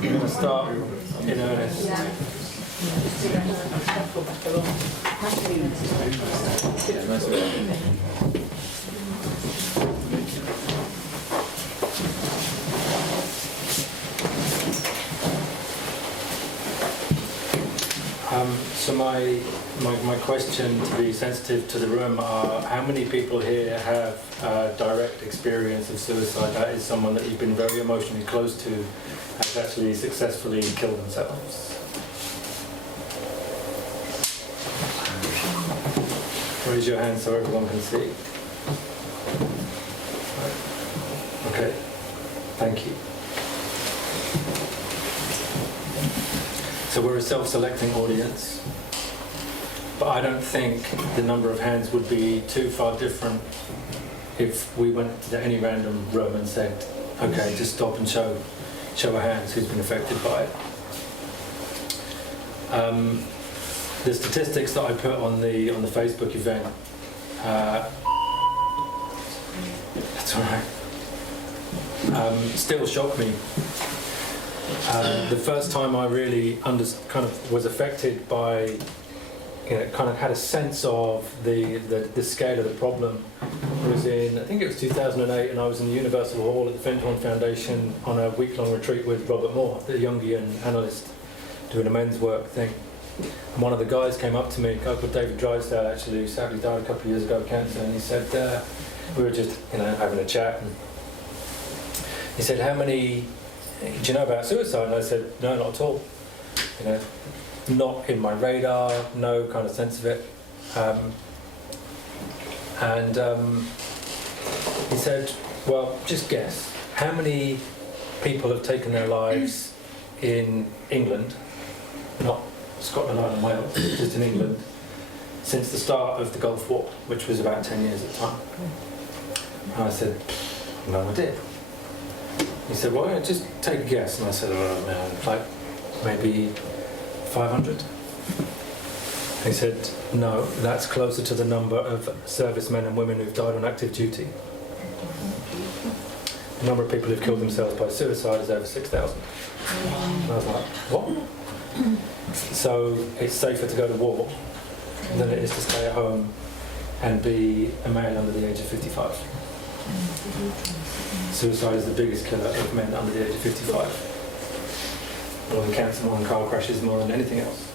We're going to start in earnest. So my question, to be sensitive to the room, are how many people here have direct experience of suicide? That is someone that you've been very emotionally close to has actually successfully killed themselves. Raise your hand so everyone can see. Okay, thank you. So we're a self-selecting audience, but I don't think the number of hands would be too far different if we went to any random room and said, okay, just stop and show of hands who's been affected by it. The statistics that I put on the Facebook event, that's all right, still shock me. The first time I really was affected by, kind of had a sense of the scale of the problem was in, I think it was 2008, and I was in the Universal Hall at the Findhorn Foundation on a week-long retreat with Robert Moore, the Jungian analyst, doing a men's work thing. And one of the guys came up to me, a guy called David Drysdale, actually, who sadly died a couple of years ago of cancer, and he said, we were just having a chat, and he said, how many do you know about suicide? And I said, no, not at all. Not in my radar, no kind of sense of it. He said, well, just guess. How many people have taken their lives in England, not Scotland, Ireland, Wales, just in England, since the start of the Gulf War, which was about 10 years at the time? And I said, no idea. He said, well, yeah, just take a guess. And I said, oh man, like maybe 500. He said, no, that's closer to the number of servicemen and women who've died on active duty. The number of people who've killed themselves by suicide is over 6,000. And I was like, what? So it's safer to go to war than it is to stay at home and be a male under the age of 55. Suicide is the biggest killer of men under the age of 55. More than cancer, more than car crashes, more than anything else.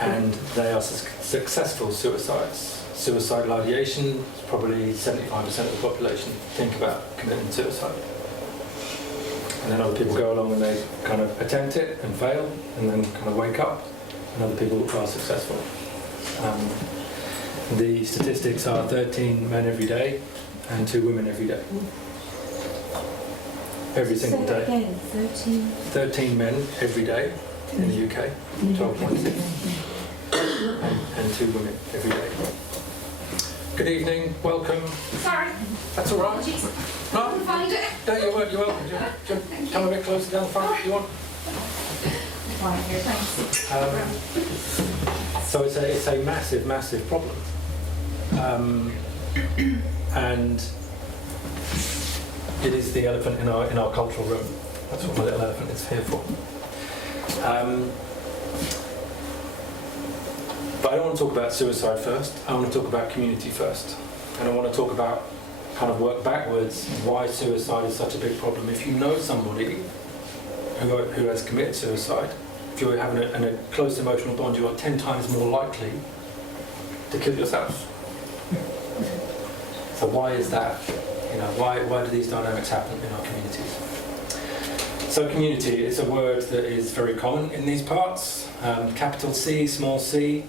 And they are successful suicides. Suicidal ideation, probably 75% of the population think about committing suicide. And then other people go along and they kind of attempt it and fail, and then kind of wake up, and other people are successful. The statistics are 13 men every day and 2 women every day. Every single day. Again, 13 men every day in the UK, 12.6, and 2 women every day. Good evening, welcome. Sorry. That's all right. Apologies. No, I couldn't find it. no, you're welcome. Do you come a bit closer down the front if you want. Fine here, thanks. So it's a massive, massive problem. And it is the elephant in our cultural room. That's what my little elephant is here for. But I don't want to talk about suicide first. I want to talk about community first. And I want to talk about, kind of work backwards, why suicide is such a big problem. If you know somebody who has committed suicide, if you're having a close emotional bond, you are 10 times more likely to kill yourself. So why is that? Why do these dynamics happen in our communities? So community is a word that is very common in these parts. Capital C, small c.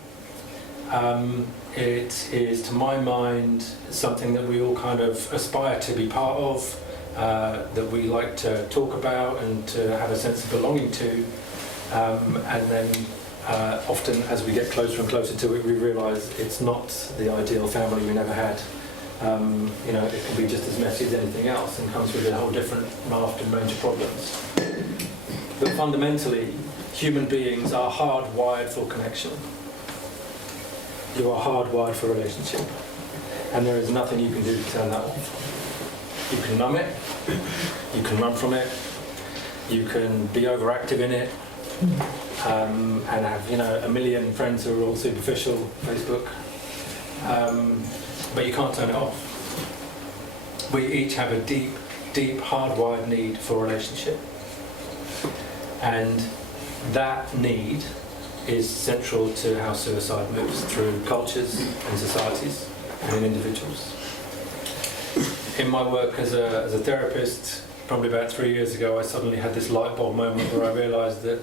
It is, to my mind, something that we all kind of aspire to be part of, that we like to talk about and to have a sense of belonging to. And then often as we get closer and closer to it, we realise it's not the ideal family we never had. It can be just as messy as anything else and comes with a whole different raft and range of problems. But fundamentally, human beings are hardwired for connection. You are hardwired for relationship. And there is nothing you can do to turn that off. You can numb it, you can run from it, You can be overactive in it, and have, you know, a million friends who are all superficial, Facebook, but you can't turn it off. We each have a deep, deep, hardwired need for a relationship, and that need is central to how suicide moves through cultures and societies and in individuals. In my work as a therapist, probably about 3 years ago, I suddenly had this light bulb moment where I realised that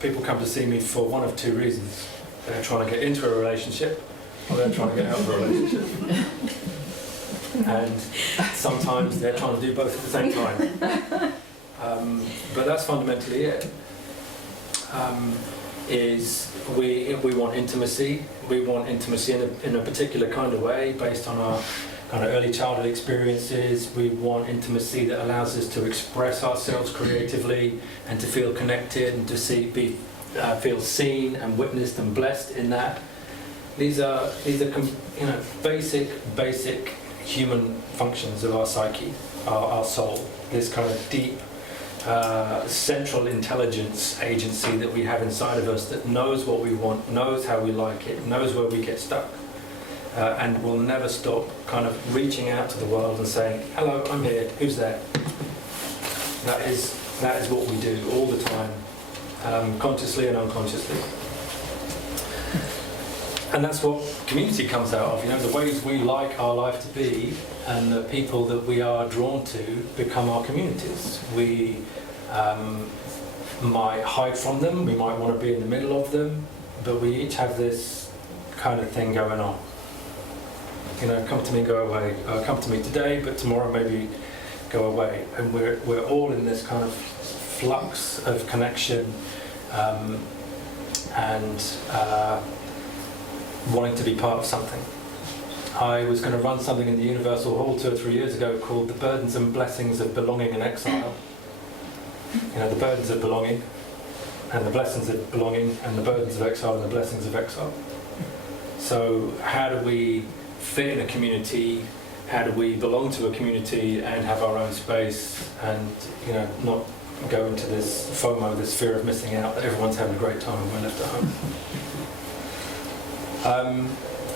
people come to see me for one of two reasons. They're trying to get into a relationship, or they're trying to get out of a relationship. And sometimes they're trying to do both at the same time. But that's fundamentally it. Is we want intimacy. We want intimacy in a particular kind of way, based on our kind of early childhood experiences. We want intimacy that allows us to express ourselves creatively and to feel connected and to feel seen and witnessed and blessed in that. These are you know, basic human functions of our psyche, our soul. This kind of deep central intelligence agency that we have inside of us that knows what we want, knows how we like it, knows where we get stuck, and will never stop kind of reaching out to the world and saying, hello, I'm here, who's there? That is what we do all the time, consciously and unconsciously. And that's what community comes out of, you know, the ways we like our life to be and the people that we are drawn to become our communities. We might hide from them, we might want to be in the middle of them, but we each have this kind of thing going on. You know, come to me, go away. Come to me today, but tomorrow maybe go away. And we're all in this kind of flux of connection and wanting to be part of something. I was going to run something in the Universal Hall 2 or 3 years ago called The Burdens and Blessings of Belonging in Exile. You know, the burdens of belonging and the blessings of belonging, and the burdens of exile and the blessings of exile. So how do we fit in a community? How do we belong to a community and have our own space, and, you know, not go into this FOMO, this fear of missing out, that everyone's having a great time and we're left at home.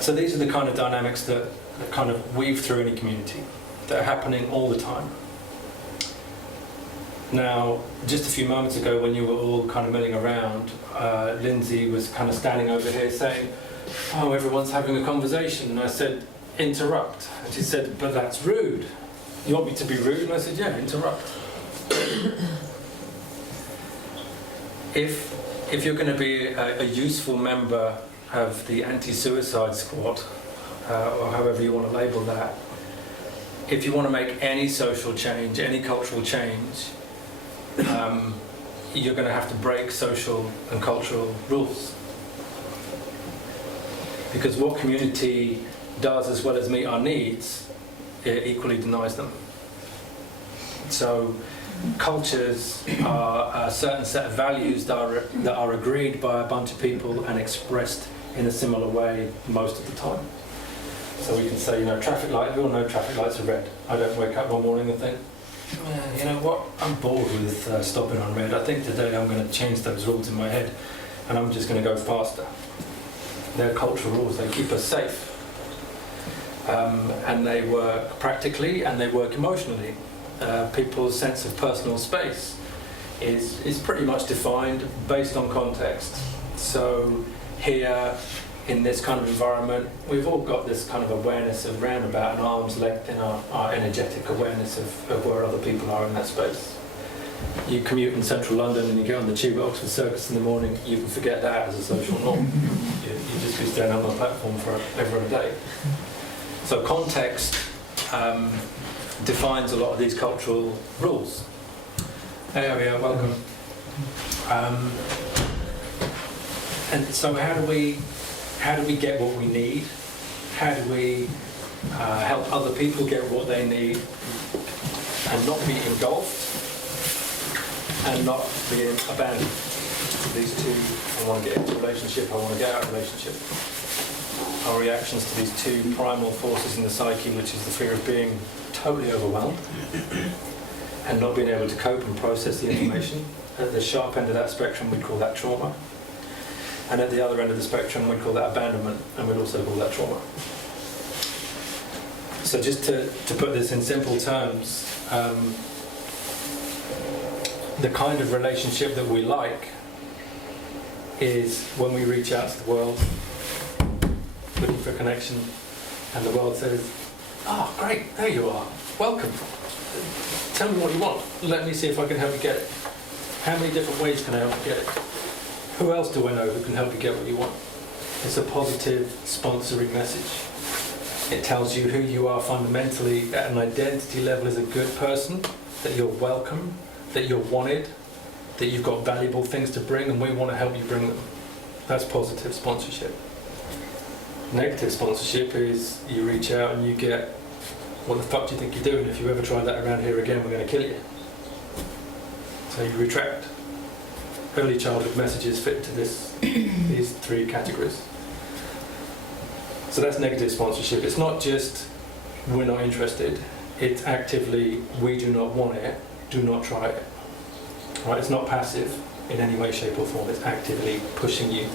So these are the kind of dynamics that kind of weave through any community, that are happening all the time. Now, just a few moments ago when you were all kind of milling around, Lindsay was kind of standing over here saying, oh, everyone's having a conversation. And I said, interrupt. And she said, but that's rude. You want me to be rude? And I said, yeah, interrupt. If you're going to be a useful member of the anti-suicide squad, or however you want to label that, if you want to make any social change, any cultural change, you're going to have to break social and cultural rules. Because what community does as well as meet our needs, it equally denies them. So cultures are a certain set of values that are agreed by a bunch of people and expressed in a similar way most of the time. So we can say, you know, traffic light, we all know traffic lights are red. I don't wake up one morning and think, man, you know what, I'm bored with stopping on red. I think today I'm going to change those rules in my head and I'm just going to go faster. They're cultural rules, they keep us safe. And they work practically and they work emotionally. People's sense of personal space is pretty much defined based on context. So here, in this kind of environment, we've all got this kind of awareness of round about an arm's length in our energetic awareness of where other people are in that space. You commute in central London and you get on the tube at Oxford Circus in the morning, you can forget that as a social norm. You just be standing on the platform forever and a day. So context defines a lot of these cultural rules. Hey, Aria, welcome. And so how do we get what we need? How do we help other people get what they need and not be engulfed and not be abandoned? These two, I want to get into a relationship, I want to get out of a relationship. Our reactions to these two primal forces in the psyche, which is the fear of being totally overwhelmed and not being able to cope and process the information. At the sharp end of that spectrum, we'd call that trauma. And at the other end of the spectrum, we'd call that abandonment, and we'd also call that trauma. So just to put this in simple terms, the kind of relationship that we like is when we reach out to the world looking for connection, and the world says, "Oh, great, there you are, welcome. Tell me what you want. Let me see if I can help you get it. How many different ways can I help you get it? Who else do I know who can help you get what you want?" It's a positive sponsoring message. It tells you who you are fundamentally at an identity level as a good person, that you're welcome, that you're wanted, that you've got valuable things to bring, and we want to help you bring them. That's positive sponsorship. Negative sponsorship is you reach out and you get, "What the fuck do you think you're doing? If you ever try that around here again, we're going to kill you." So you retract. Early childhood messages fit into these three categories. So that's negative sponsorship. It's not just "we're not interested," it's actively "we do not want it, do not try it." Right? It's not passive in any way, shape or form. It's actively pushing you,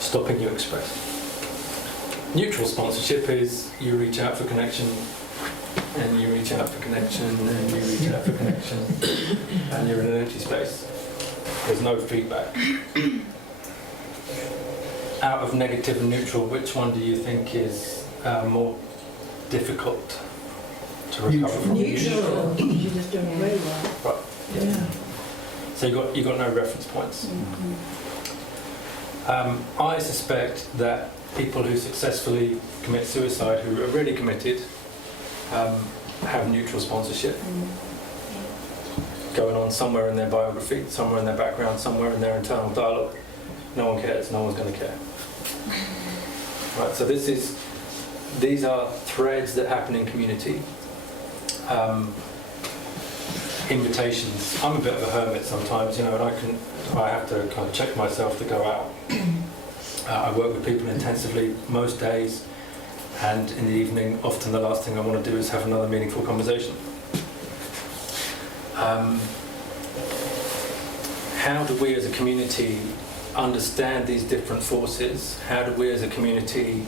stopping you express. Neutral sponsorship is you reach out for connection, and you reach out for connection, and you reach out for connection, and you're in an empty space. There's no feedback. Out of negative and neutral, which one do you think is more difficult to recover from? Neutral. You're just doing very well. Right. Yeah. So you got no reference points. I suspect that people who successfully commit suicide, who are really committed, have neutral sponsorship going on somewhere in their biography, somewhere in their background, somewhere in their internal dialogue. No one cares. No one's going to care. Right. So these are threads that happen in community. Invitations. I'm a bit of a hermit sometimes, and I have to kind of check myself to go out. I work with people intensively most days, and in the evening, often the last thing I want to do is have another meaningful conversation. How do we as a community understand these different forces? How do we as a community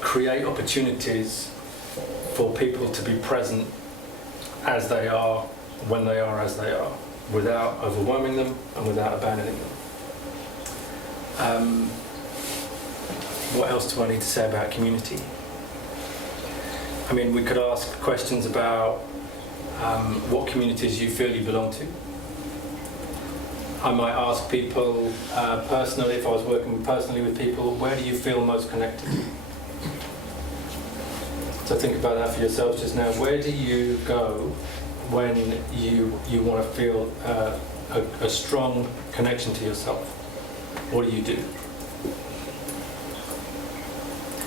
create opportunities for people to be present as they are, when they are as they are, without overwhelming them and without abandoning them? What else do I need to say about community? I mean, we could ask questions about what communities you feel you belong to. I might ask people personally, if I was working personally with people, where do you feel most connected? So think about that for yourselves just now. Where do you go when you want to feel a strong connection to yourself? What do you do?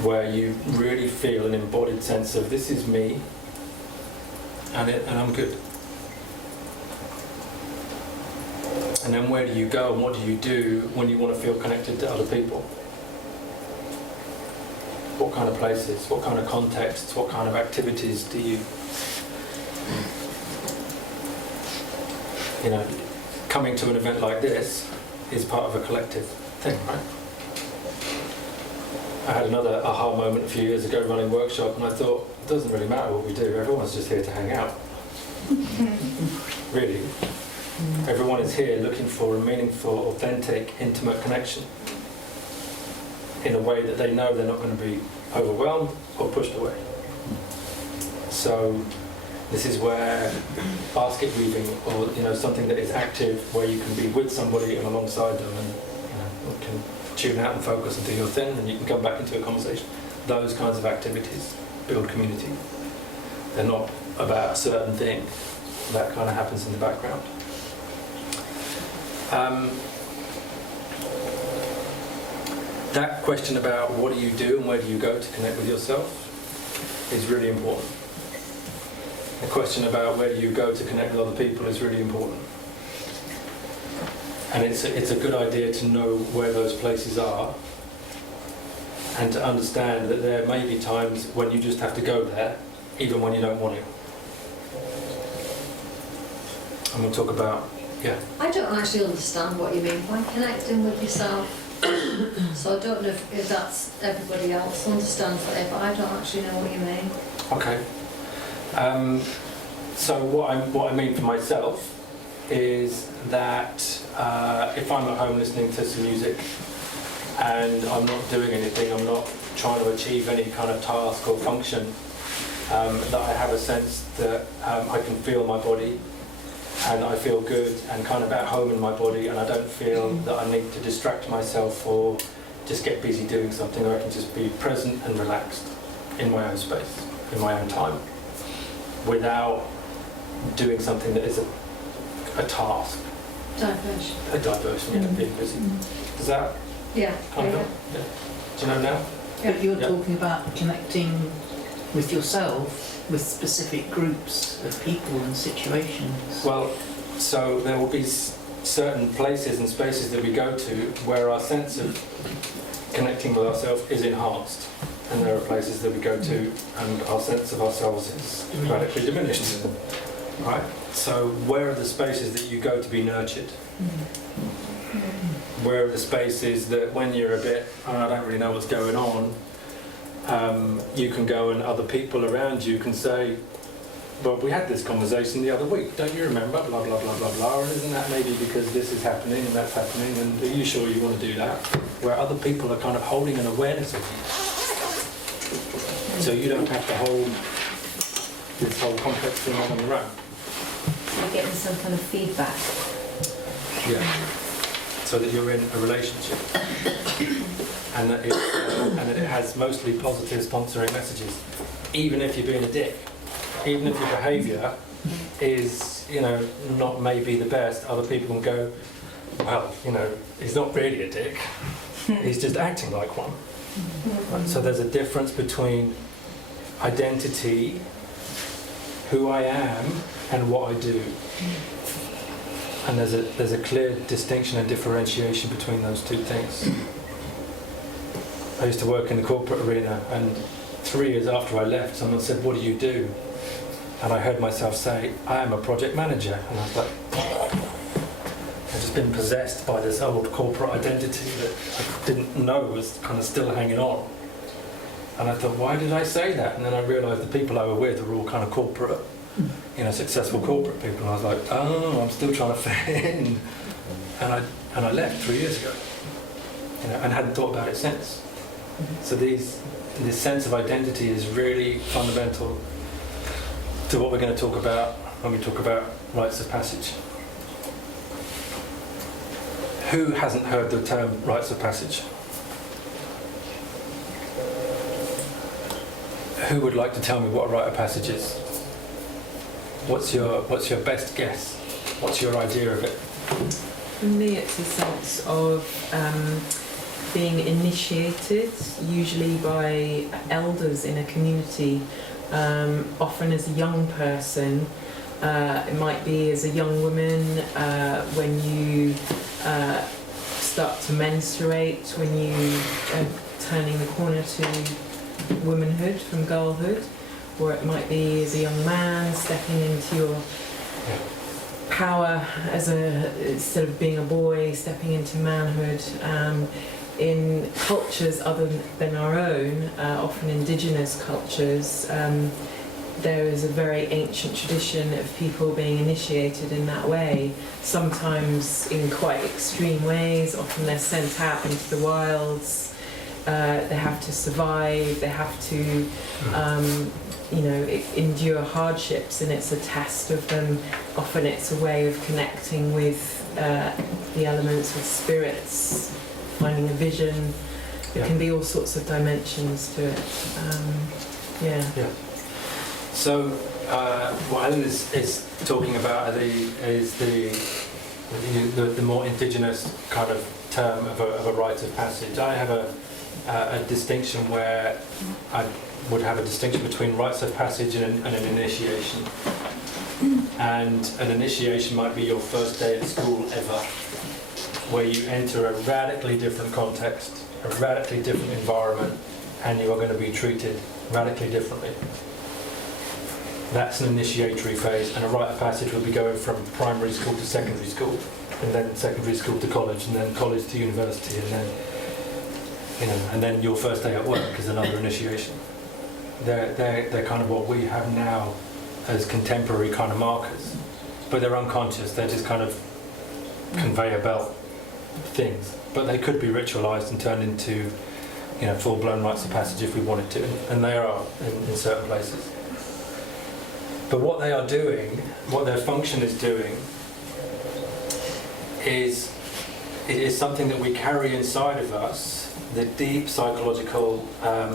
Where you really feel an embodied sense of this is me and I'm good. And then where do you go and what do you do when you want to feel connected to other people? What kind of places, what kind of contexts, what kind of activities do you... coming to an event like this is part of a collective thing, right? I had another aha moment a few years ago running a workshop, and I thought, it doesn't really matter what we do, everyone's just here to hang out. Really. Everyone is here looking for a meaningful, authentic, intimate connection in a way that they know they're not going to be overwhelmed or pushed away. So this is where basket weaving, or something that is active, where you can be with somebody and alongside them, and you can tune out and focus and do your thing, and you can come back into a conversation. Those kinds of activities build community. They're not about a certain thing. That kind of happens in the background. That question about what do you do and where do you go to connect with yourself is really important. The question about where do you go to connect with other people is really important. And it's a good idea to know where those places are, and to understand that there may be times when you just have to go there, even when you don't want to. And we'll talk about, yeah. I don't actually understand what you mean by connecting with yourself. So I don't know if that's everybody else understands that, but I don't actually know what you mean. Okay. So what I mean for myself is that if I'm at home listening to some music and I'm not doing anything, I'm not trying to achieve any kind of task or function, that I have a sense that I can feel my body and I feel good and kind of at home in my body, and I don't feel that I need to distract myself or just get busy doing something. I can just be present and relaxed in my own space, in my own time, without doing something that is a task, Diversion. a diversion, yeah, being busy. Does that Yeah. kind of help? Yeah. Do you know now? But you're Yeah. talking about connecting with yourself, with specific groups of people and situations. Well, so there will be certain places and spaces that we go to where our sense of connecting with ourselves is enhanced, and there are places that we go to and our sense of ourselves is radically diminished. Right? So where are the spaces that you go to be nurtured? Where are the spaces that when you're a bit, "Oh, I don't really know what's going on," you can go and other people around you can say, "Well, we had this conversation the other week, don't you remember? Blah, blah, blah, blah, blah. And isn't that maybe because this is happening and that's happening? And are you sure you want to do that?" Where other people are kind of holding an awareness of you. So you don't have to hold this whole complex thing on your own. You're getting some kind of feedback. Yeah. So that you're in a relationship. And that it has mostly positive sponsoring messages. Even if you're being a dick. Even if your behaviour is, not maybe the best, other people can go, "Well, he's not really a dick. He's just acting like one." Right? So there's a difference between identity, who I am, and what I do. And there's a clear distinction and differentiation between those two things. I used to work in the corporate arena, and 3 years after I left, someone said, "What do you do?" And I heard myself say, "I am a project manager." And I was like, I've just been possessed by this old corporate identity that I didn't know was kind of still hanging on. And I thought, why did I say that? And then I realised the people I were with were all kind of corporate, successful corporate people. And I was like, oh, I'm still trying to fit in. And I left 3 years ago, and hadn't thought about it since. So this sense of identity is really fundamental to what we're going to talk about when we talk about rites of passage. Who hasn't heard the term rites of passage? Who would like to tell me what a rite of passage is? What's your best guess? What's your idea of it? For me, it's a sense of being initiated, usually by elders in a community, often as a young person. It might be as a young woman when you start to menstruate, when you are turning the corner to womanhood from girlhood, or it might be as a young man stepping into your power instead of being a boy, stepping into manhood. In cultures other than our own, often indigenous cultures, there is a very ancient tradition of people being initiated in that way, sometimes in quite extreme ways. Often they're sent out into the wilds, they have to survive, they have to endure hardships, and it's a test of them. Often it's a way of connecting with the elements, with spirits, finding a vision. There can be all sorts of dimensions to it. Yeah. So what Ellen is talking about is the more indigenous kind of term of a rite of passage. I have a distinction where I would have a distinction between rites of passage and an initiation. And an initiation might be your first day at school ever, where you enter a radically different context, a radically different environment, and you are going to be treated radically differently. That's an initiatory phase, and a rite of passage would be going from primary school to secondary school, and then secondary school to college, and then college to university, and then, you know, and then your first day at work is another initiation. They're kind of what we have now as contemporary kind of markers, but they're unconscious. They're just kind of conveyor belt things, but they could be ritualized and turned into, you know, full-blown rites of passage if we wanted to, and they are in certain places. But what they are doing, what their function is doing, is something that we carry inside of us, the deep psychological, I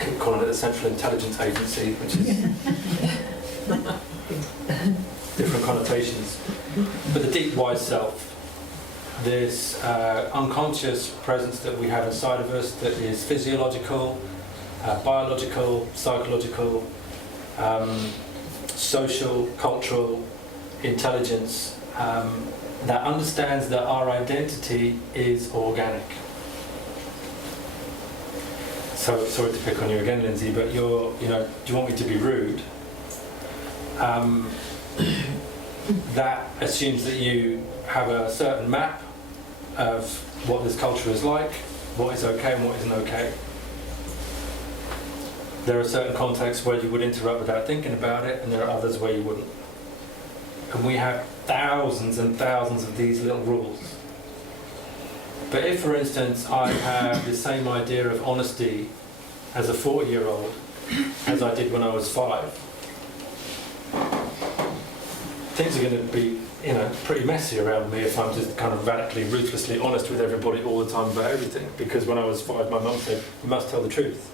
keep calling it the Central Intelligence Agency, which is different connotations, but the deep wise self, this unconscious presence that we have inside of us that is physiological, biological, psychological, social, cultural intelligence that understands that our identity is organic. So sorry to pick on you again, Lindsay, but do you want me to be rude? That assumes that you have a certain map of what this culture is like, what is okay and what isn't okay. There are certain contexts where you would interrupt without thinking about it, and there are others where you wouldn't. And we have thousands and thousands of these little rules. But if, for instance, I have the same idea of honesty as a 40-year-old as I did when I was 5, things are going to be, pretty messy around me if I'm just kind of radically, ruthlessly honest with everybody all the time about everything. Because when I was 5, my mum said, "You must tell the truth."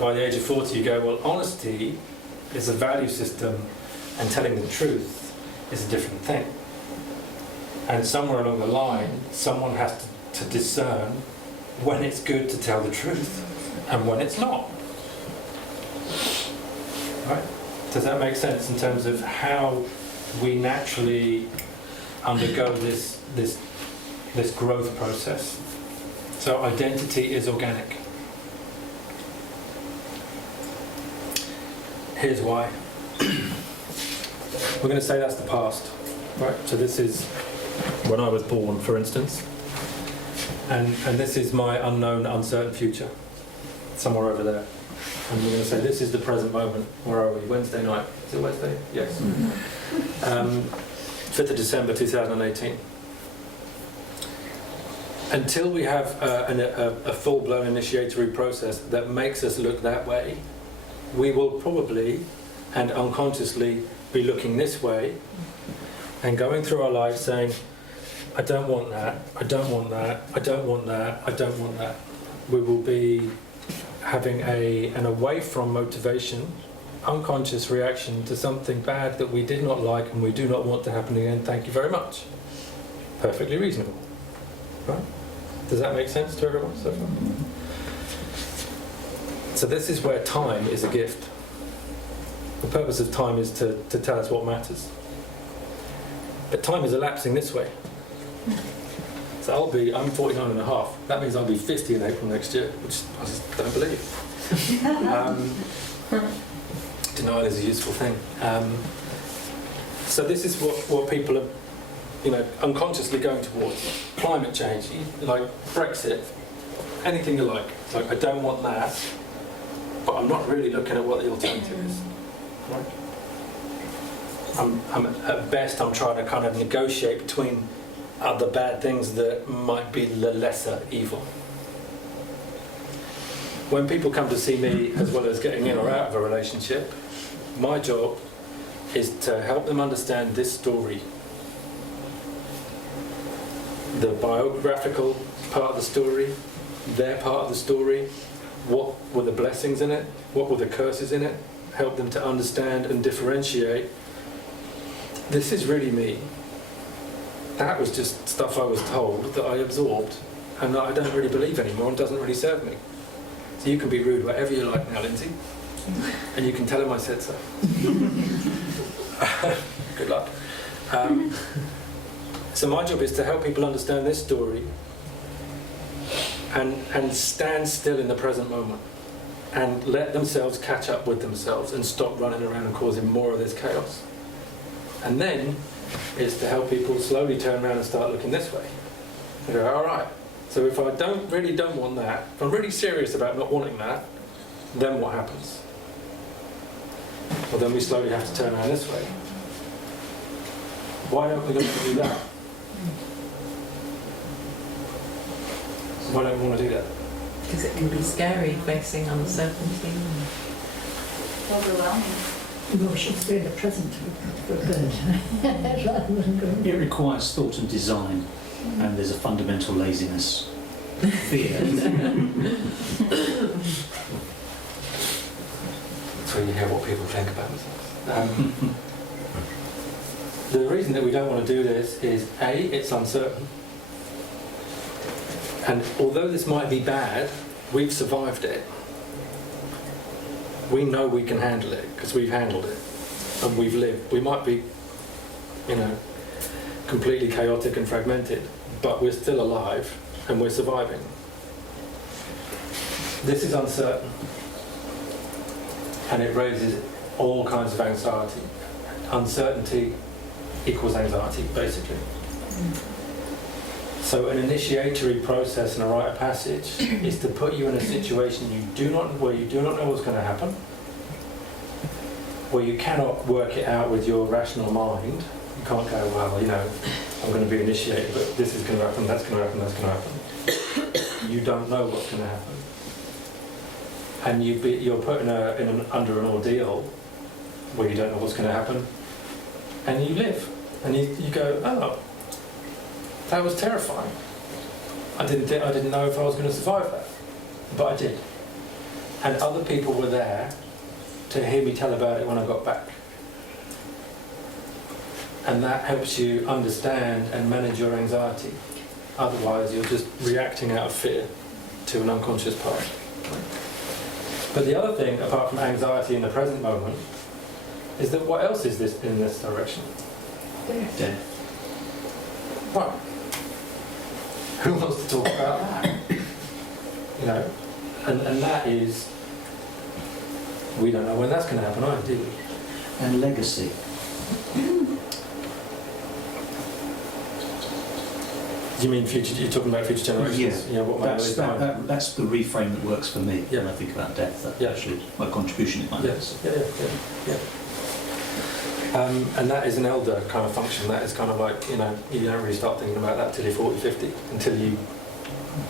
By the age of 40, you go, well, honesty is a value system, and telling the truth is a different thing. And somewhere along the line, someone has to discern when it's good to tell the truth and when it's not. Right? Does that make sense in terms of how we naturally undergo this growth process? So identity is organic. Here's why. We're going to say that's the past. Right? So this is when I was born, for instance. And this is my unknown, uncertain future, somewhere over there. And we're going to say this is the present moment. Where are we? Wednesday night. Is it Wednesday? Yes. 5th of December 2018. Until we have a full-blown initiatory process that makes us look that way, we will probably and unconsciously be looking this way and going through our lives saying, I don't want that, I don't want that, I don't want that, I don't want that. We will be having an away from motivation, unconscious reaction to something bad that we did not like and we do not want to happen again. Thank you very much. Perfectly reasonable. Right? Does that make sense to everyone so far? So this is where time is a gift. The purpose of time is to tell us what matters. But time is elapsing this way. So I'm 49 and a half. That means I'll be 50 in April next year, which I just don't believe. Denial is a useful thing. So this is what people are, unconsciously going towards. Climate change, like Brexit, anything you like. It's like, I don't want that, but I'm not really looking at what the alternative is. Right? At best, I'm trying to kind of negotiate between other bad things that might be the lesser evil. When people come to see me, as well as getting in or out of a relationship, my job is to help them understand this story. The biographical part of the story, their part of the story, what were the blessings in it, what were the curses in it, help them to understand and differentiate. This is really me. That was just stuff I was told that I absorbed and that I don't really believe anymore and doesn't really serve me. So you can be rude whatever you like now, Lindsay, and you can tell him I said so. Good luck. So my job is to help people understand this story and stand still in the present moment. and let themselves catch up with themselves and stop running around and causing more of this chaos. And then it's to help people slowly turn around and start looking this way. They go, all right, so if I really don't want that, if I'm really serious about not wanting that, then what happens? Well, then we slowly have to turn around this way. Why don't we look to do that? Why don't we want to do that? Because it can be scary facing uncertainty. Overwhelming. Well, we should stay in the present for good, rather than going. It requires thought and design, and there's a fundamental laziness, fear. That's where you hear what people think about themselves. The reason that we don't want to do this is A, it's uncertain. And although this might be bad, we've survived it. We know we can handle it because we've handled it and we've lived. We might be, completely chaotic and fragmented, but we're still alive and we're surviving. This is uncertain and it raises all kinds of anxiety. Uncertainty equals anxiety, basically. So an initiatory process and a rite of passage is to put you in a situation where you do not know what's going to happen, where you cannot work it out with your rational mind. You can't go, well, I'm going to be initiated, but this is going to happen, that's going to happen, that's going to happen. You don't know what's going to happen. And you're put under an ordeal where you don't know what's going to happen, and you live. And you go, oh, that was terrifying. I didn't know if I was going to survive that, but I did. And other people were there to hear me tell about it when I got back. And that helps you understand and manage your anxiety. Otherwise, you're just reacting out of fear to an unconscious part. But the other thing, apart from anxiety in the present moment, is that what else is this in this direction? Death. Right. Who wants to talk about that? And that is, we don't know when that's going to happen either, do we? And legacy. Do you mean future? You're talking about future generations? Yeah. What might leave behind? That's the reframe that works for me Yeah. when I think about death. That's Yeah. actually my contribution in my Yes. Yeah. And that is an elder kind of function. That is kind of like, you don't really start thinking about that till you're 40, 50, until you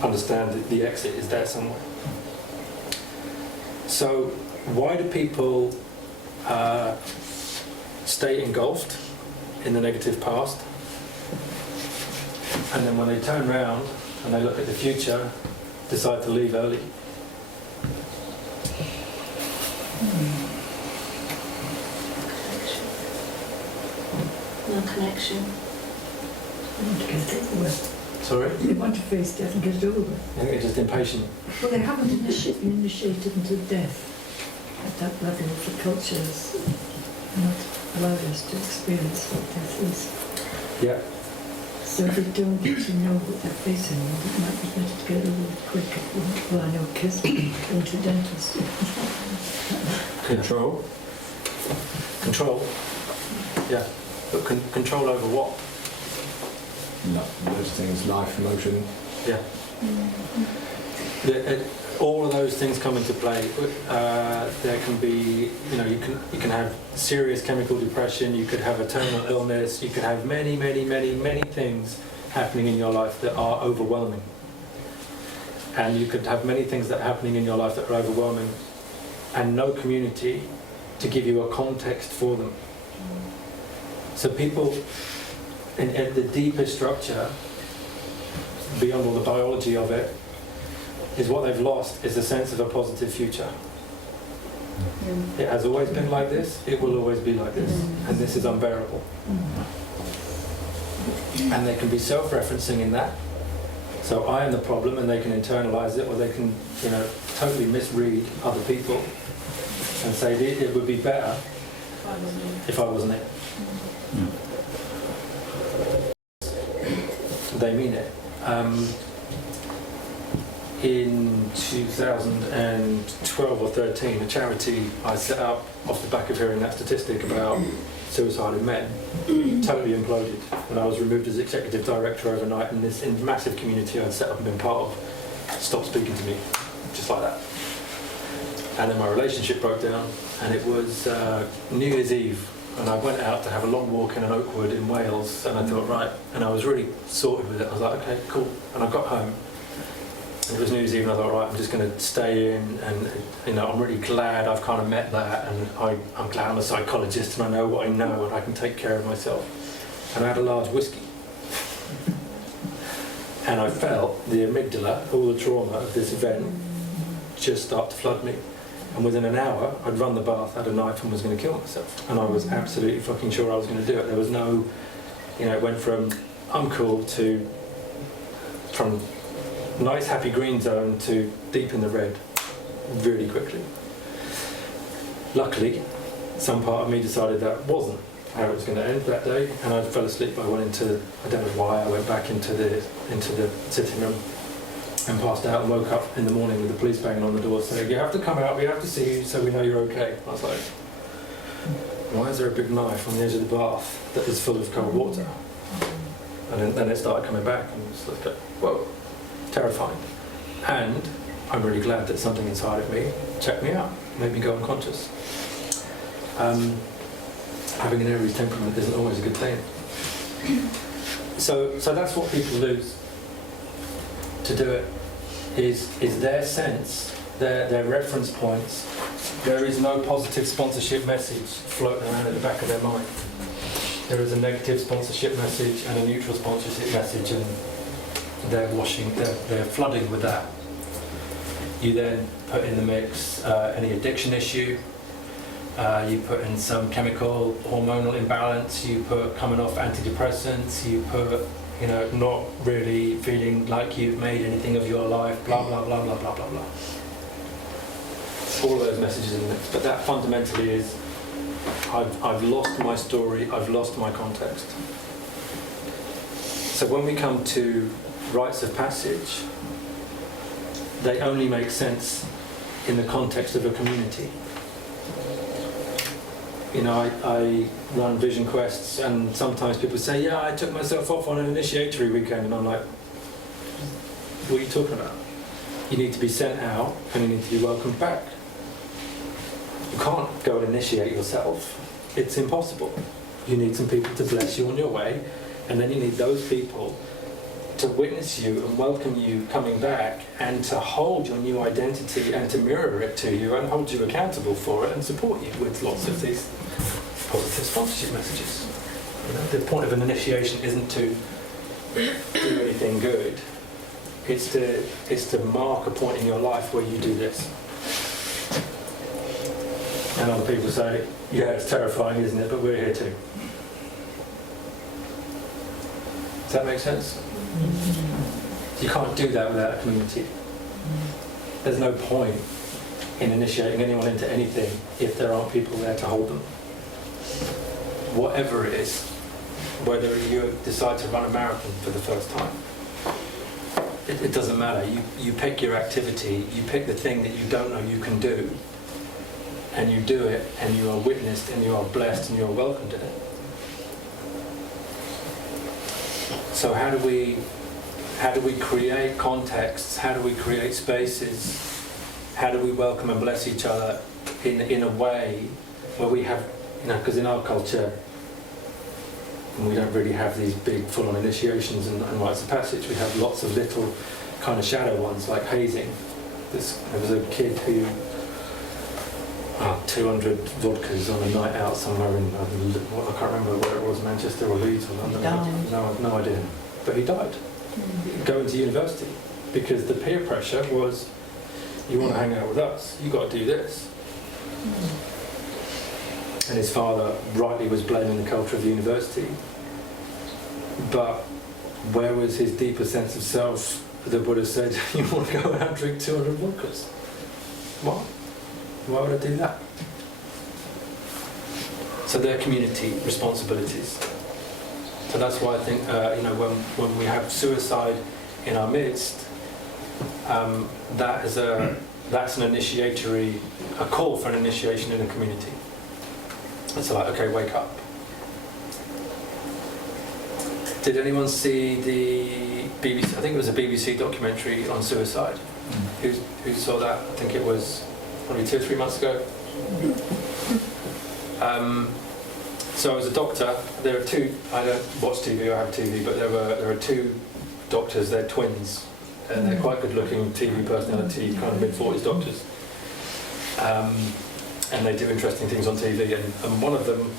understand that the exit is there somewhere. So why do people stay engulfed in the negative past? And then when they turn around and they look at the future, decide to leave early? No connection. They want to get it over with. Sorry? They want to face death and get it over with. I think they're just impatient. Well, they haven't been initiated into death at that level of the cultures, not allowed us to experience what death is. Yeah. So they don't actually know what they're facing. It might be better to get it over with quick. Well, I know kids going to dentists. Control. Control. Yeah. But control over what? Those things, life, emotion. Yeah. All of those things come into play. There can be, you can have serious chemical depression. You could have a terminal illness. You could have many, many, many, many things happening in your life that are overwhelming. And you could have many things that are happening in your life that are overwhelming, and no community to give you a context for them. So people, in the deepest structure, beyond all the biology of it, is what they've lost is a sense of a positive future. It has always been like this, it will always be like this, and this is unbearable. And they can be self-referencing in that. So I am the problem, and they can internalize it, or they can, totally misread other people and say it would be better if I wasn't it. They mean it. in 2012 or 13, a charity I set up off the back of hearing that statistic about suicide in men totally imploded, and I was removed as executive director overnight, and this massive community I'd set up and been part of stopped speaking to me, just like that. And then my relationship broke down, and it was New Year's Eve, and I went out to have a long walk in an oak wood in Wales, and I thought, right, and I was really sorted with it. I was like, okay, cool. And I got home, and it was New Year's Eve, and I thought, right, I'm just going to stay in, and I'm really glad I've kind of met that, and I'm glad I'm a psychologist, and I know what I know, and I can take care of myself. And I had a large whiskey. And I felt the amygdala, all the trauma of this event, just start to flood me. And within an hour, I'd run the bath, had a knife, and was going to kill myself. And I was absolutely fucking sure I was going to do it. There was no, it went from I'm cool to, from nice happy green zone to deep in the red, really quickly. Luckily, some part of me decided that wasn't how it was going to end that day, and I fell asleep. I went into, I don't know why, I went back into the sitting room and passed out, and woke up in the morning with the police banging on the door saying, you have to come out, we have to see you so we know you're okay. I was like, why is there a big knife on the edge of the bath that is full of cold water? And then it started coming back, and it was like, whoa, terrifying. And I'm really glad that something inside of me checked me out, made me go unconscious. Having an Aries temperament isn't always a good thing. So that's what people lose to do it, is their sense, their reference points. There is no positive sponsorship message floating around at the back of their mind. There is a negative sponsorship message and a neutral sponsorship message, and they're flooding with that. You then put in the mix any addiction issue, you put in some chemical hormonal imbalance, you put coming off antidepressants, you put not really feeling like you've made anything of your life, blah blah blah blah blah blah blah. All of those messages in the mix, but that fundamentally is I've lost my story, I've lost my context. So when we come to rites of passage, they only make sense in the context of a community. I run vision quests, and sometimes people say, yeah, I took myself off on an initiatory weekend, and I'm like, what are you talking about? You need to be sent out, and you need to be welcomed back. You can't go and initiate yourself. It's impossible. You need some people to bless you on your way, and then you need those people to witness you and welcome you coming back, and to hold your new identity and to mirror it to you and hold you accountable for it and support you with lots of these positive sponsorship messages. The point of an initiation isn't to do anything good. It's to mark a point in your life where you do this. And other people say, yeah, it's terrifying, isn't it? But we're here too. Does that make sense? You can't do that without a community. There's no point in initiating anyone into anything if there aren't people there to hold them. Whatever it is, whether you decide to run a marathon for the first time, it doesn't matter. You pick your activity, you pick the thing that you don't know you can do, and you do it, and you are witnessed, and you are blessed, and you are welcomed in it. So how do we create contexts? How do we create spaces? How do we welcome and bless each other in a way where we have, because in our culture, we don't really have these big full-on initiations and rites of passage. We have lots of little kind of shadow ones, like hazing. There was a kid who 200 vodkas on a night out somewhere in, I can't remember where it was, Manchester or Leeds or London. No idea. But he died going to university because the peer pressure was, you want to hang out with us, you got to do this. And his father rightly was blaming the culture of the university. But where was his deeper sense of self that would have said, you want to go out and drink 200 vodkas? Why? Why would I do that? So they're community responsibilities. So that's why I think, when we have suicide in our midst, that's an initiatory, a call for an initiation in a community. It's like, okay, wake up. Did anyone see the BBC? I think it was a BBC documentary on suicide. Who saw that? I think it was probably 2 or 3 months ago. So as a doctor, there are two. I don't watch TV or have TV, but there are two doctors. They're twins, and they're quite good-looking TV personality, kind of mid-40s doctors. And they do interesting things on TV. And one of them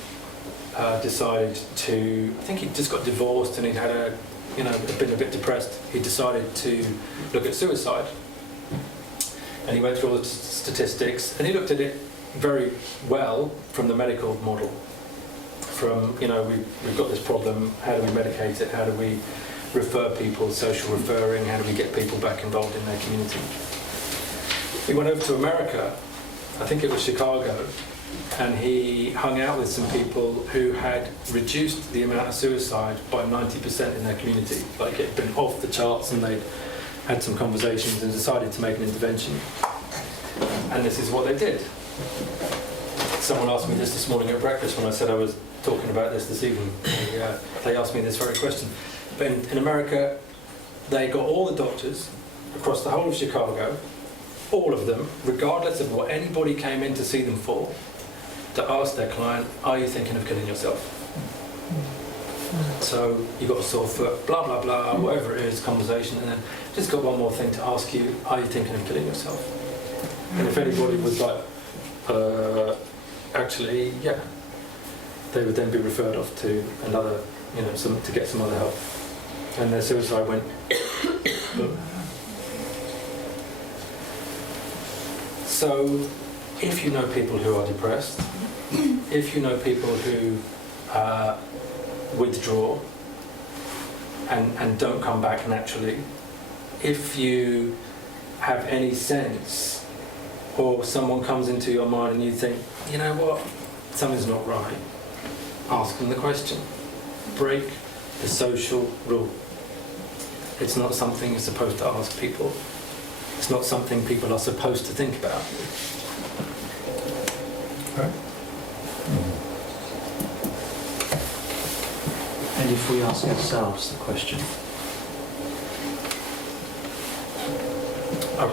decided to. I think he just got divorced, and he'd had been a bit depressed. He decided to look at suicide, and he went through all the statistics, and he looked at it very well from the medical model. From, we've got this problem, how do we medicate it, how do we refer people, social referring, how do we get people back involved in their community. He went over to America, I think it was Chicago, and he hung out with some people who had reduced the amount of suicide by 90% in their community. Like, it had been off the charts, and they'd had some conversations and decided to make an intervention. And this is what they did. Someone asked me this morning at breakfast when I said I was talking about this evening. They asked me this very question. But in America, they got all the doctors across the whole of Chicago, all of them, regardless of what anybody came in to see them for, to ask their client, are you thinking of killing yourself? So you've got a sore foot, blah, blah, blah, whatever it is, conversation, and then just got one more thing to ask you, are you thinking of killing yourself? And if anybody was like, actually, yeah, they would then be referred off to another, to get some other help. And their suicide went. So, if you know people who are depressed, if you know people who withdraw and don't come back naturally, if you have any sense, or someone comes into your mind and you think, you know what, something's not right, ask them the question. Break the social rule. It's not something you're supposed to ask people. It's not something people are supposed to think about. Right? And if we ask ourselves the question,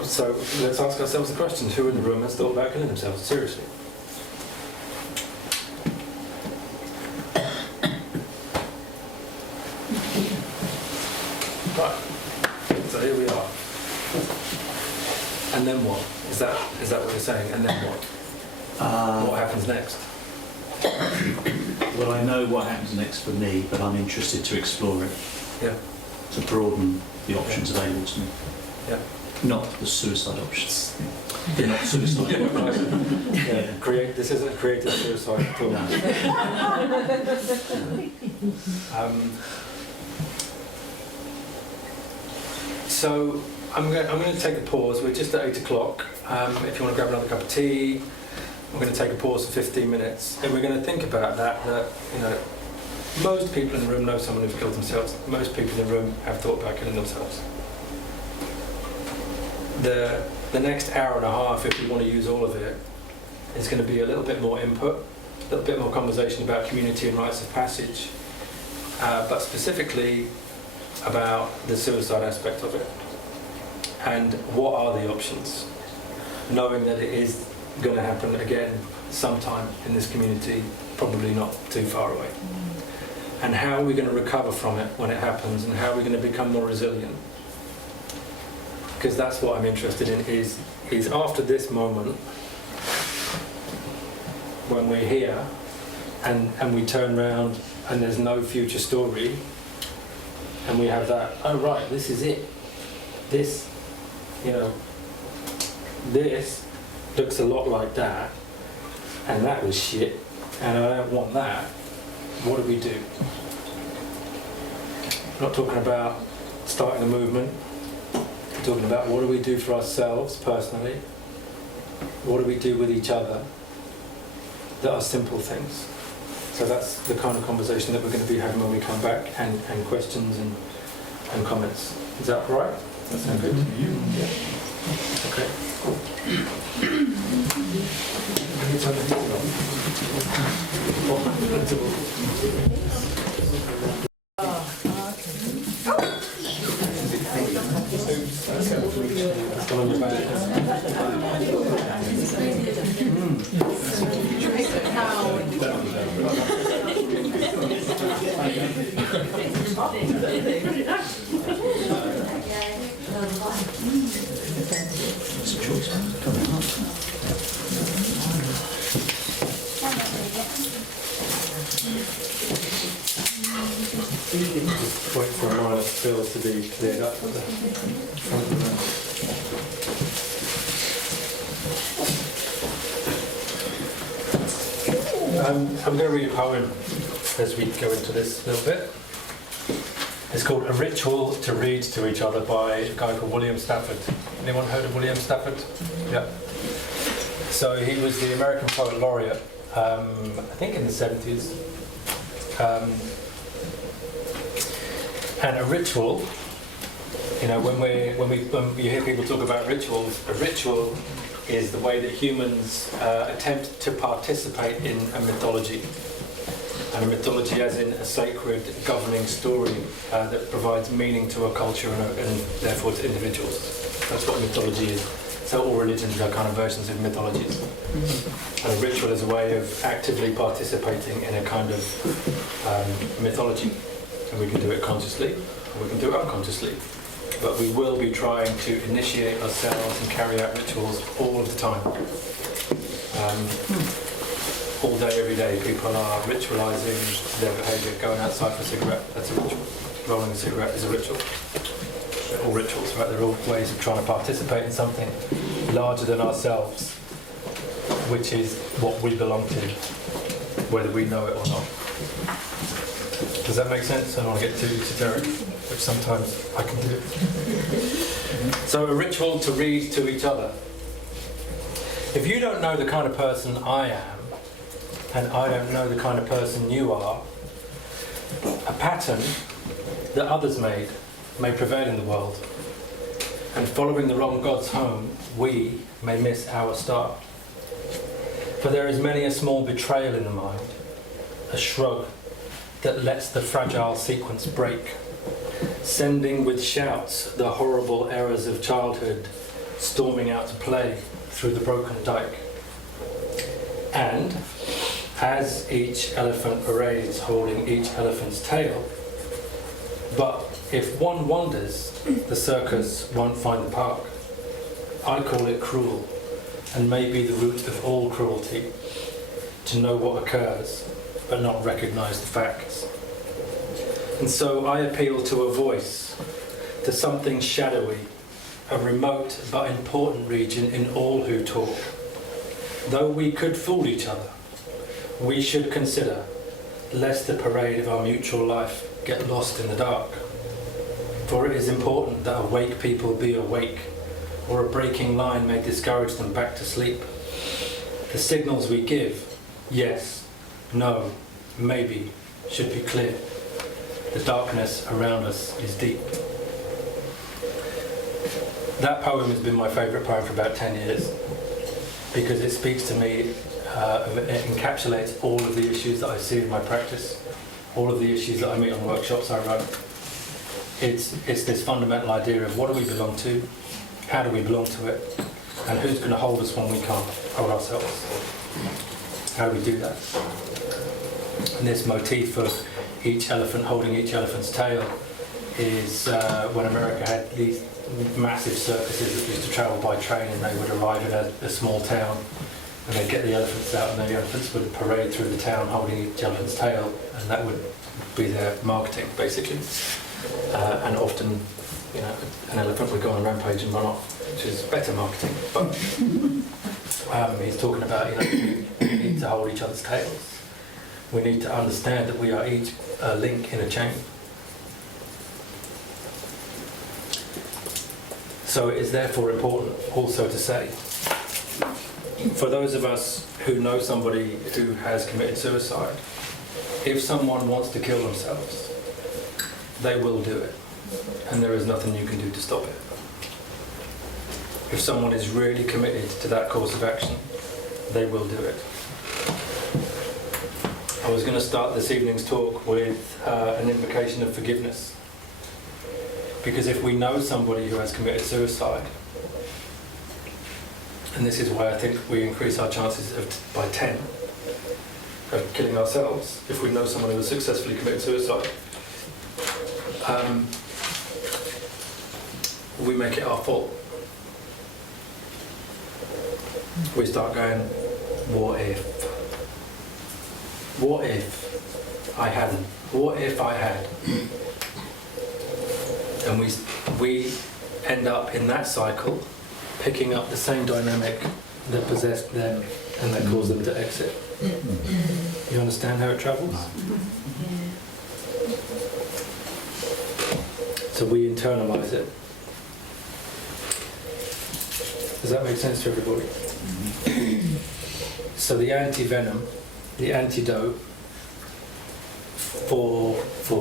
So let's ask ourselves the question, who in the room has thought about killing themselves? Seriously. Right. So here we are. And then what? Is that what you're saying? And then what? What happens next? well, I know what happens next for me, but I'm interested to explore it. Yeah. To broaden the options available to me. Yeah. Not the suicide options. Yeah. Not suicide. Yeah. This isn't a creative suicide at all. So I'm going to take a pause. We're just at 8 o'clock. If you want to grab another cup of tea, we're going to take a pause for 15 minutes, and we're going to think about that. Most people in the room know someone who's killed themselves. Most people in the room have thought about killing themselves. The next hour and a half, if we want to use all of it, is going to be a little bit more input, a little bit more conversation about community and rites of passage, but specifically about the suicide aspect of it. And what are the options? Knowing that it is going to happen again sometime in this community, probably not too far away. And how are we going to recover from it when it happens, and how are we going to become more resilient? Because that's what I'm interested in, is after this moment, when we're here and we turn around and there's no future story, and we have that, oh right, this is it. This looks a lot like that, and that was shit, and I don't want that. What do we do? I'm not talking about starting a movement. I'm talking about what do we do for ourselves personally? What do we do with each other? That are simple things. So that's the kind of conversation that we're going to be having when we come back, and questions and comments. Is that all right? That sounds good to you? Yeah. Okay. Can you turn the heat It's a choice. Wait for a minor spill to be cleared up at the front of the I'm going to read a poem as we go into this little bit. It's called A Ritual to Read to Each Other by a guy called William Stafford. Anyone heard of William Stafford? Yeah. So he was the American Poet Laureate, I think in the 70s. And a ritual, you know, when you hear people talk about rituals, a ritual is the way that humans attempt to participate in a mythology. And a mythology as in a sacred governing story that provides meaning to a culture and therefore to individuals. That's what mythology is. So all religions are kind of versions of mythologies. And a ritual is a way of actively participating in a kind of mythology. And we can do it consciously, or we can do it unconsciously. But we will be trying to initiate ourselves and carry out rituals all of the time. All day, every day, people are ritualising their behaviour. Going outside for a cigarette, that's a ritual. Rolling a cigarette is a ritual. They're all rituals, right? They're all ways of trying to participate in something larger than ourselves, which is what we belong to, whether we know it or not. Does that make sense? I don't want to get too esoteric, which sometimes I can do. So a ritual to read to each other. If you don't know the kind of person I am, and I don't know the kind of person you are, a pattern that others made may prevail in the world. And following the wrong gods home, we may miss our star. For there is many a small betrayal in the mind, a shrug that lets the fragile sequence break, sending with shouts the horrible errors of childhood, storming out to play through the broken dike. And as each elephant parades holding each elephant's tail, but if one wanders, the circus won't find the park. I call it cruel, and may be the root of all cruelty, to know what occurs, but not recognise the facts. And so I appeal to a voice, to something shadowy, a remote but important region in all who talk. Though we could fool each other, we should consider, lest the parade of our mutual life get lost in the dark. For it is important that awake people be awake, or a breaking line may discourage them back to sleep. The signals we give, yes, no, maybe, should be clear. The darkness around us is deep. That poem has been my favourite poem for about 10 years, because it speaks to me, it encapsulates all of the issues that I see in my practice, all of the issues that I meet on workshops I run. It's this fundamental idea of what do we belong to, how do we belong to it, and who's going to hold us when we can't hold ourselves. How do we do that? And this motif of each elephant holding each elephant's tail is when America had these massive circuses that used to travel by train, and they would arrive in a small town, and they'd get the elephants out, and the elephants would parade through the town holding each elephant's tail, and that would be their marketing, basically. And often, you know, an elephant would go on a rampage and run off, which is better marketing. But he's talking about, you know, we need to hold each other's tails. We need to understand that we are each a link in a chain. So it is therefore important also to say, for those of us who know somebody who has committed suicide, if someone wants to kill themselves, they will do it, and there is nothing you can do to stop it. If someone is really committed to that course of action, they will do it. I was going to start this evening's talk with an invocation of forgiveness. Because if we know somebody who has committed suicide, and this is why I think we increase our chances by 10 of killing ourselves, if we know someone who has successfully committed suicide, we make it our fault. We start going, what if? What if I hadn't? What if I had? And we end up in that cycle, picking up the same dynamic that possessed them and that caused them to exit. You understand how it travels? So we internalize it. Does that make sense to everybody? So the anti-venom, the antidote for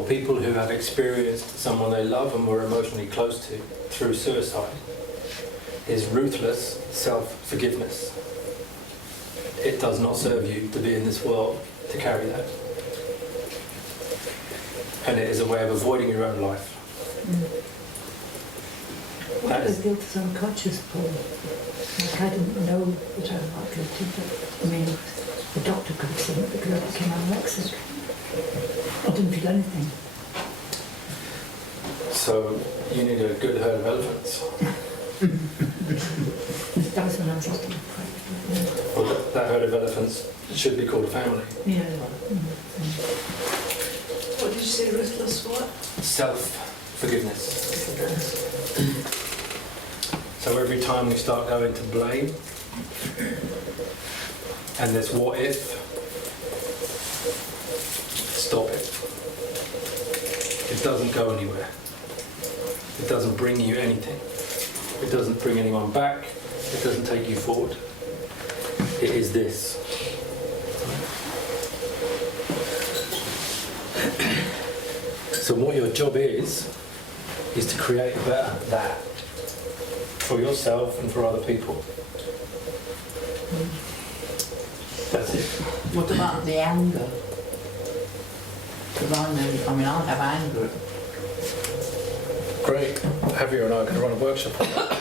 people who have experienced someone they love and were emotionally close to through suicide is ruthless self-forgiveness. It does not serve you to be in this world to carry that. And it is a way of avoiding your own life. What if the guilt is unconscious, Paul? Like, I didn't know that I was not guilty, but I mean, the doctor could have seen it because I became anorexic. I didn't feel anything. So you need a good herd of elephants. That was when I was looking at Well, that herd of elephants should be called a family. Yeah. What did you say, ruthless what? Self-forgiveness. So every time we start going to blame, and this what if, stop it. It doesn't go anywhere. It doesn't bring you anything. It doesn't bring anyone back. It doesn't take you forward. It is this. So what your job is to create a better that for yourself and for other people. That's it. What about the anger? Because I have anger. Great. Javier and I are going to run a workshop on that.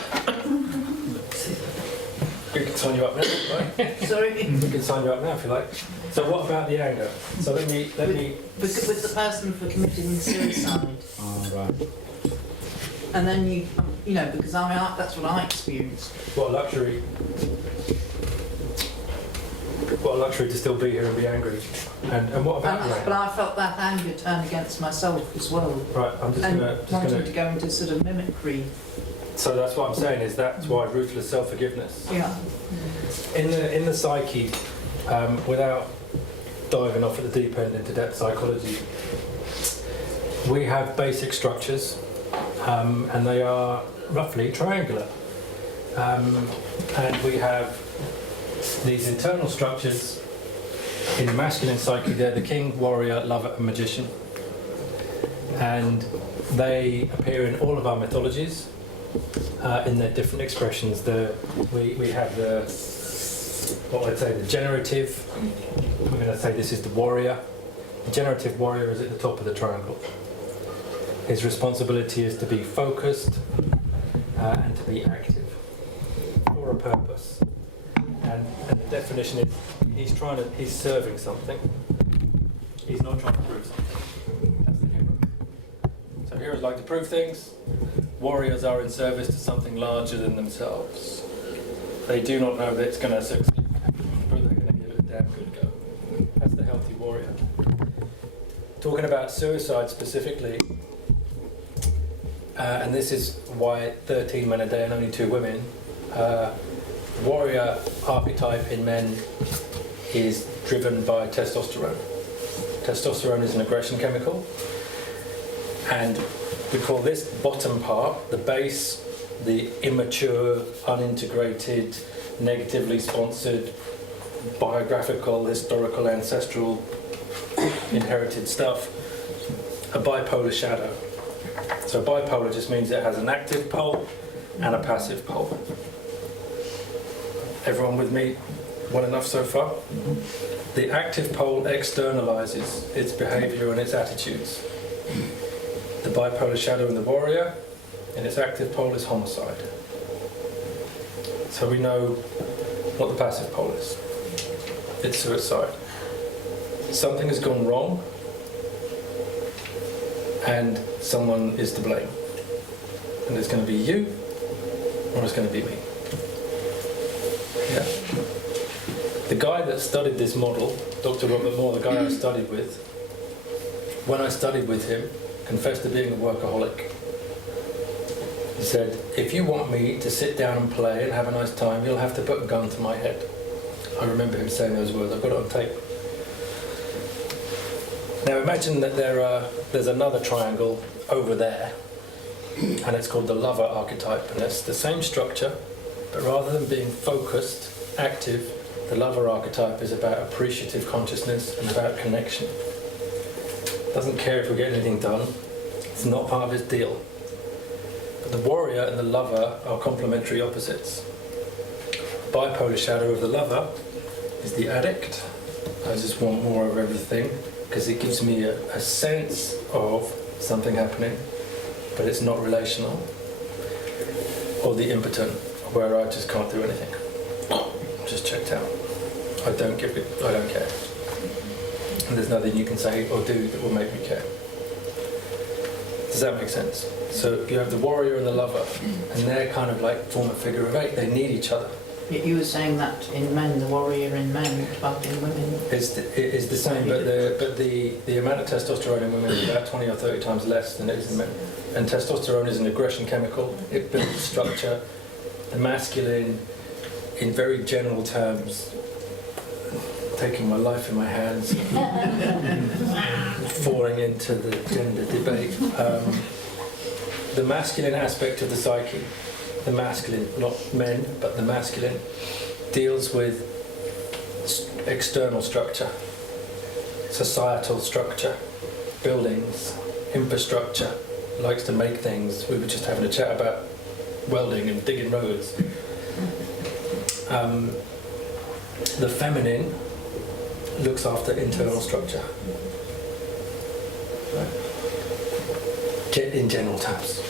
We can sign you up now, right? Sorry? We can sign you up now if you like. So what about the anger? So let me. With the person for committing suicide. Oh, right. And then you know, because that's what I experienced. What a luxury. What a luxury to still be here and be angry. And what about the But anger? I felt that anger turn against myself as well. Right, I'm just And gonna. wanting to go into sort of mimicry. So that's what I'm saying is that's why ruthless self-forgiveness. Yeah. In the psyche, without diving off at the deep end into depth psychology, we have basic structures, and they are roughly triangular. And we have these internal structures. In the masculine psyche, they're the king, warrior, lover, and magician. And they appear in all of our mythologies. In their different expressions, we have what I'd say the generative. We're going to say this is the warrior. The generative warrior is at the top of the triangle. His responsibility is to be focused and to be active for a purpose. And the definition is he's serving something. He's not trying to prove something. That's the hero. So heroes like to prove things. Warriors are in service to something larger than themselves. They do not know that it's going to succeed, but they're going to give it a damn good go. That's the healthy warrior. Talking about suicide specifically, and this is why 13 men a day and only 2 women, warrior archetype in men is driven by testosterone. Testosterone is an aggression chemical, and we call this bottom part, the base, the immature, unintegrated, negatively sponsored, biographical, historical, ancestral, inherited stuff, a bipolar shadow. So bipolar just means it has an active pole and a passive pole. Everyone with me well enough so far? The active pole externalizes its behavior and its attitudes. The bipolar shadow in the warrior, and its active pole is homicide. So we know what the passive pole is. It's suicide. Something has gone wrong, and someone is to blame. And it's going to be you, or it's going to be me. Yeah. The guy that studied this model, Dr. Robert Moore, the guy I studied with, when I studied with him, confessed to being a workaholic. He said, if you want me to sit down and play and have a nice time, you'll have to put a gun to my head. I remember him saying those words. I've got it on tape. Now imagine that there's another triangle over there, and it's called the lover archetype, and it's the same structure, but rather than being focused, active, the lover archetype is about appreciative consciousness and about connection. Doesn't care if we get anything done. It's not part of his deal. But the warrior and the lover are complementary opposites. Bipolar shadow of the lover is the addict. I just want more of everything because it gives me a sense of something happening, but it's not relational. Or the impotent, where I just can't do anything. I'm just checked out. I don't care. And there's nothing you can say or do that will make me care. Does that make sense? So you have the warrior and the lover, and they're kind of like form a figure of eight. They need each other. You were saying that in men, the warrior in men, but in women. It's the same, but the amount of testosterone in women is about 20 or 30 times less than it is in men. And testosterone is an aggression chemical. It builds structure. The masculine, in very general terms, taking my life in my hands, falling into the gender debate. The masculine aspect of the psyche, the masculine, not men, but the masculine, deals with external structure, societal structure, buildings, infrastructure, likes to make things. We were just having a chat about welding and digging roads. The feminine looks after internal structure. Right. In general terms.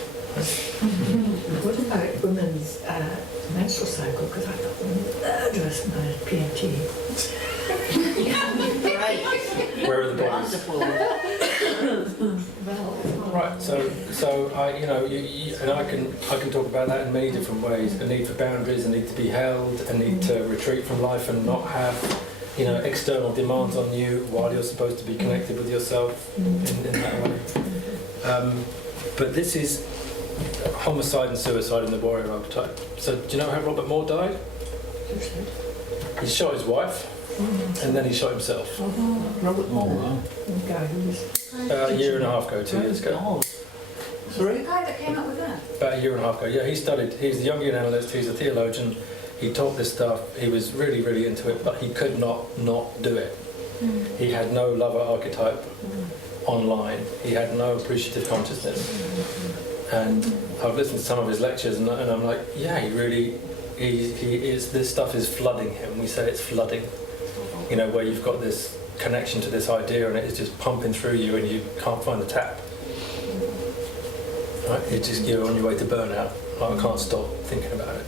What about women's menstrual cycle? Because I got them murderous when I had PMT. Right. Where are the bodies? Well, Right. So I, and I can talk about that in many different ways. A need for boundaries, a need to be held, a need to retreat from life and not have, external demands on you while you're supposed to be connected with yourself in that way. But this is homicide and suicide in the warrior archetype. So do you know how Robert Moore died? He shot his wife, and then he shot himself. Robert Moore. The guy who was A year and a half ago, 2 years ago. Sorry? The guy that came up with that? About a year and a half ago. Yeah, he's a Jungian analyst, he's a theologian. He taught this stuff, he was really, really into it, but he could not do it. He had no lover archetype online. He had no appreciative consciousness. And I've listened to some of his lectures and I'm like, yeah, he is, this stuff is flooding him. We say it's flooding. Where you've got this connection to this idea and it is just pumping through you and you can't find the tap. Right? You're on your way to burnout. I can't stop thinking about it.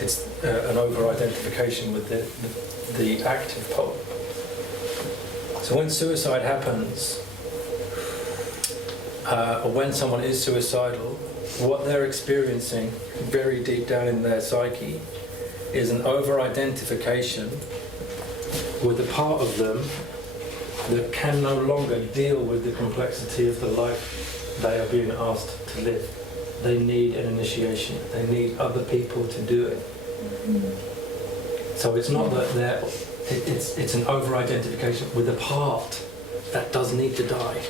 It's an over-identification with the active pole. So when suicide happens, or when someone is suicidal, what they're experiencing very deep down in their psyche is an over-identification with a part of them that can no longer deal with the complexity of the life they are being asked to live. They need an initiation. They need other people to do it. So it's not that it's an over-identification with a part that does need to die.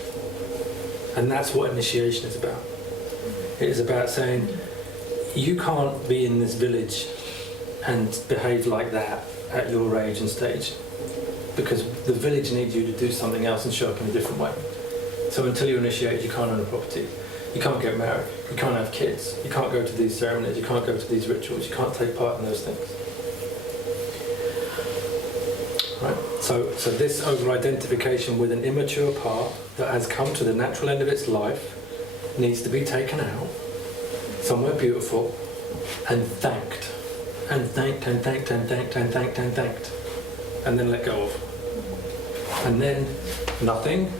And that's what initiation is about. It is about saying, you can't be in this village and behave like that at your age and stage, because the village needs you to do something else and show up in a different way. So until you're initiated, you can't own a property, you can't get married, you can't have kids, you can't go to these ceremonies, you can't go to these rituals, you can't take part in those things. So this over-identification with an immature part that has come to the natural end of its life needs to be taken out, somewhere beautiful, and thanked. And thanked, and thanked, and thanked, and thanked, and thanked. And then let go of. And then nothing,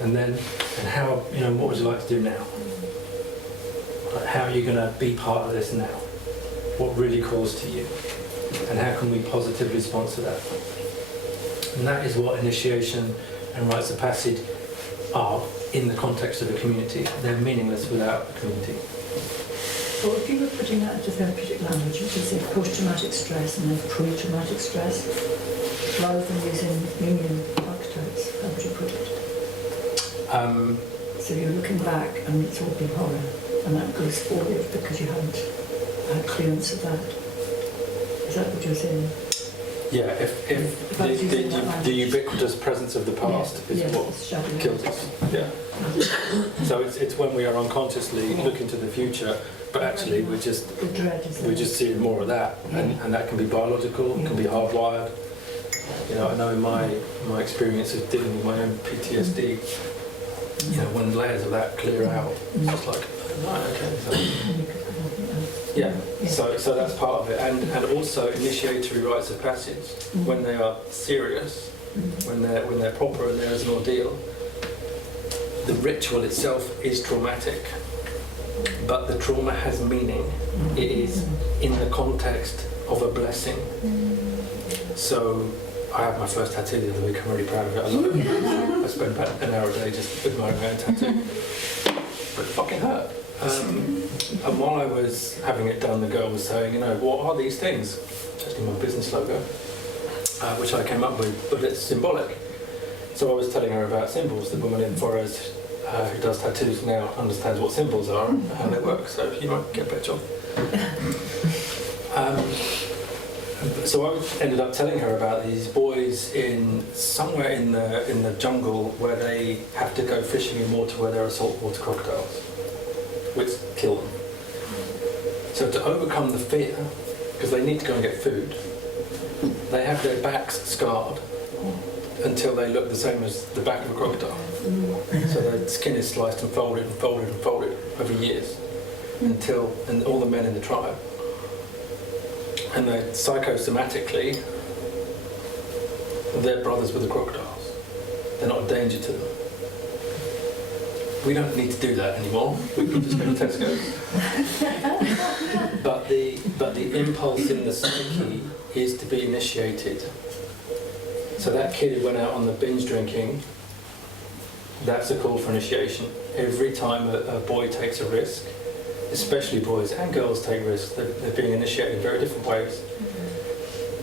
and then, and how, what would you like to do now? Like, how are you going to be part of this now? What really calls to you? And how can we positively sponsor that? And that is what initiation and rites of passage are in the context of a community. They're meaningless without a community. Well, if you were putting that into therapeutic language, you could say post-traumatic stress and then pre-traumatic stress, rather than using Jungian archetypes. How would you put it? So you're looking back and it's all been horror, and that goes forward because you haven't had clearance of that. Is that what you're saying? Yeah, if the ubiquitous presence of the past is what kills us. Yeah. So it's when we are unconsciously looking to the future, but actually we're just seeing more of that, and that can be biological, it can be hardwired. I know in my experience of dealing with my own PTSD, when layers of that clear out, it's just like, okay. So that's part of it, and also initiatory rites of passage when they are serious, when they're proper and there is an ordeal. The ritual itself is traumatic, but the trauma has meaning. It is in the context of a blessing. So I had my first tattoo the other week. I'm really proud of it. I love it. I spent about an hour a day just admiring my own tattoo, but it fucking hurt. And while I was having it done, the girl was saying, what are these things? Actually, my business logo, which I came up with, but it's symbolic. So I was telling her about symbols. The woman in Forres who does tattoos now understands what symbols are and how they work, so you might get a better job. So I ended up telling her about these boys somewhere in the jungle where they have to go fishing in water where there are saltwater crocodiles, which kill them. So to overcome the fear, because they need to go and get food, they have their backs scarred until they look the same as the back of a crocodile. So their skin is sliced and folded and folded and folded over years, and all the men in the tribe. And they psychosomatically, they're brothers with the crocodiles. They're not a danger to them. We don't need to do that anymore. We can just go to Tesco. But the impulse in the psyche is to be initiated. So that kid who went out on the binge drinking, that's a call for initiation. Every time a boy takes a risk, especially boys and girls take risks, they're being initiated in very different ways.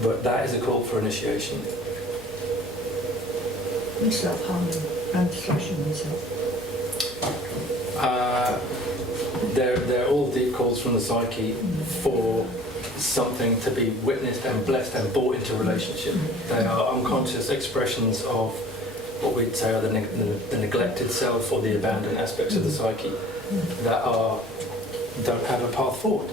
But that is a call for initiation. And self-harming and thrashing myself. They're all deep calls from the psyche for something to be witnessed and blessed and brought into relationship. They are unconscious expressions of what we'd say are the neglected self or the abandoned aspects of the psyche that don't have a path forward.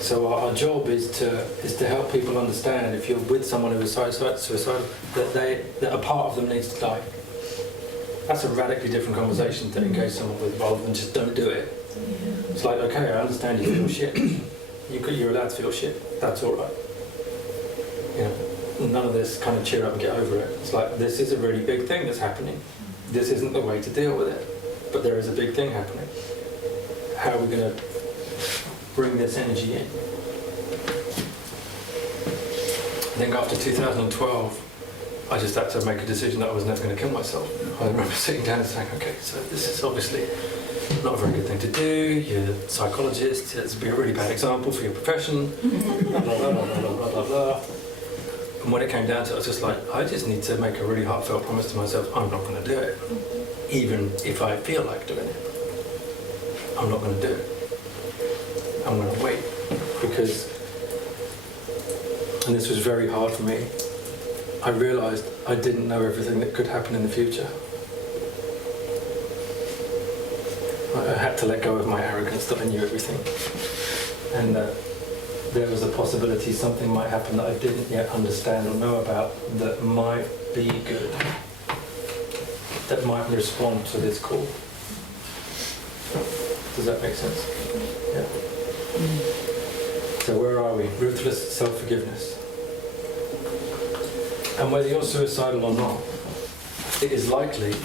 So our job is to help people understand, if you're with someone who is suicidal, that a part of them needs to die. That's a radically different conversation to engage someone with, rather than just don't do it. It's like, okay, I understand you feel shit. You're allowed to feel shit. That's all right. None of this kind of cheer up and get over it. It's like, this is a really big thing that's happening. This isn't the way to deal with it, but there is a big thing happening. How are we going to bring this energy in? I think after 2012, I just had to make a decision that I was never going to kill myself. I remember sitting down and saying, okay, so this is obviously not a very good thing to do. You're a psychologist, it's be a really bad example for your profession, blah, blah, blah, blah, blah, blah, blah, blah. And when it came down to it, I was just like, I just need to make a really heartfelt promise to myself, I'm not going to do it. Even if I feel like doing it, I'm not going to do it. I'm going to wait. Because, and this was very hard for me, I realised I didn't know everything that could happen in the future. I had to let go of my arrogance that I knew everything. And there was a possibility something might happen that I didn't yet understand or know about that might be good, that might respond to this call. Does that make sense? Yeah. So where are we? Ruthless self-forgiveness. And whether you're suicidal or not, it is likely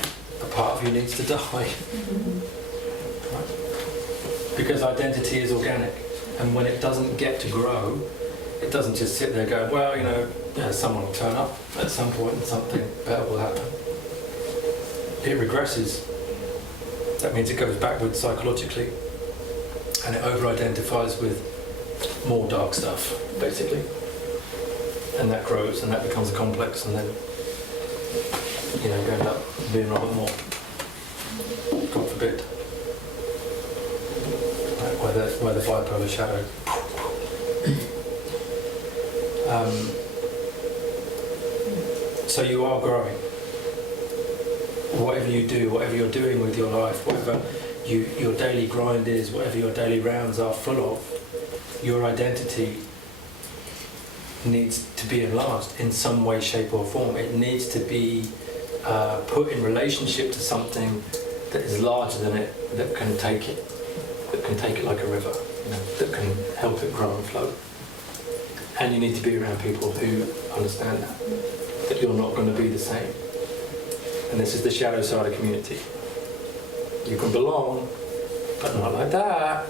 a part of you needs to die. Right? Because identity is organic. And when it doesn't get to grow, it doesn't just sit there going, well, you know, someone will turn up at some point and something better will happen. It regresses. That means it goes backwards psychologically. And it over-identifies with more dark stuff, basically. And that grows and that becomes a complex, and then, you know, you end up being rather more. God forbid. Where the bipolar shadow. So you are growing. Whatever you do, whatever you're doing with your life, whatever your daily grind is, whatever your daily rounds are full of, your identity needs to be enlarged in some way, shape or form. It needs to be put in relationship to something that is larger than it, that can take it like a river, you know, that can help it grow and flow. And you need to be around people who understand that you're not going to be the same. And this is the shadow side of community. You can belong, but not like that.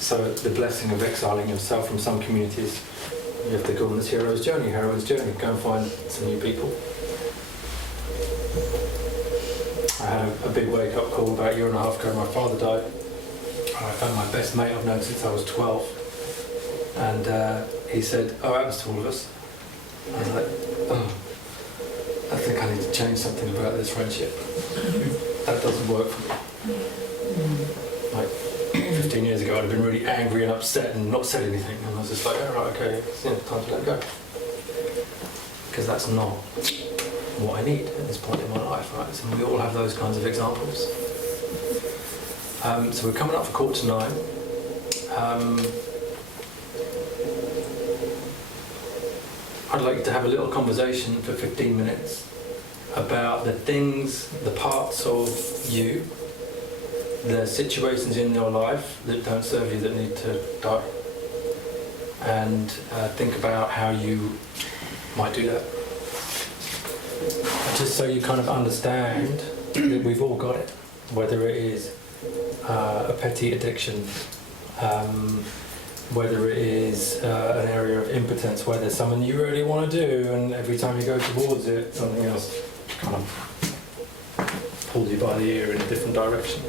So the blessing of exiling yourself from some communities, you have to go on this hero's journey, go and find some new people. I had a big wake-up call about a year and a half ago. My father died. I found my best mate I've known since I was 12. And he said, oh, it happens to all of us. I was like, oh, I think I need to change something about this friendship. That doesn't work for me. Like 15 years ago, I'd have been really angry and upset and not said anything. And I was just like, oh, right, okay, it's time to let go. Because that's not what I need at this point in my life, right? So we all have those kinds of examples. So we're coming up for 8:45. I'd like to have a little conversation for 15 minutes about the things, the parts of you, the situations in your life that don't serve you, that need to die. And think about how you might do that. Just so you kind of understand that we've all got it, whether it is a petty addiction, whether it is an area of impotence where there's something you really want to do and every time you go towards it, something else kind of pulls you by the ear in a different direction.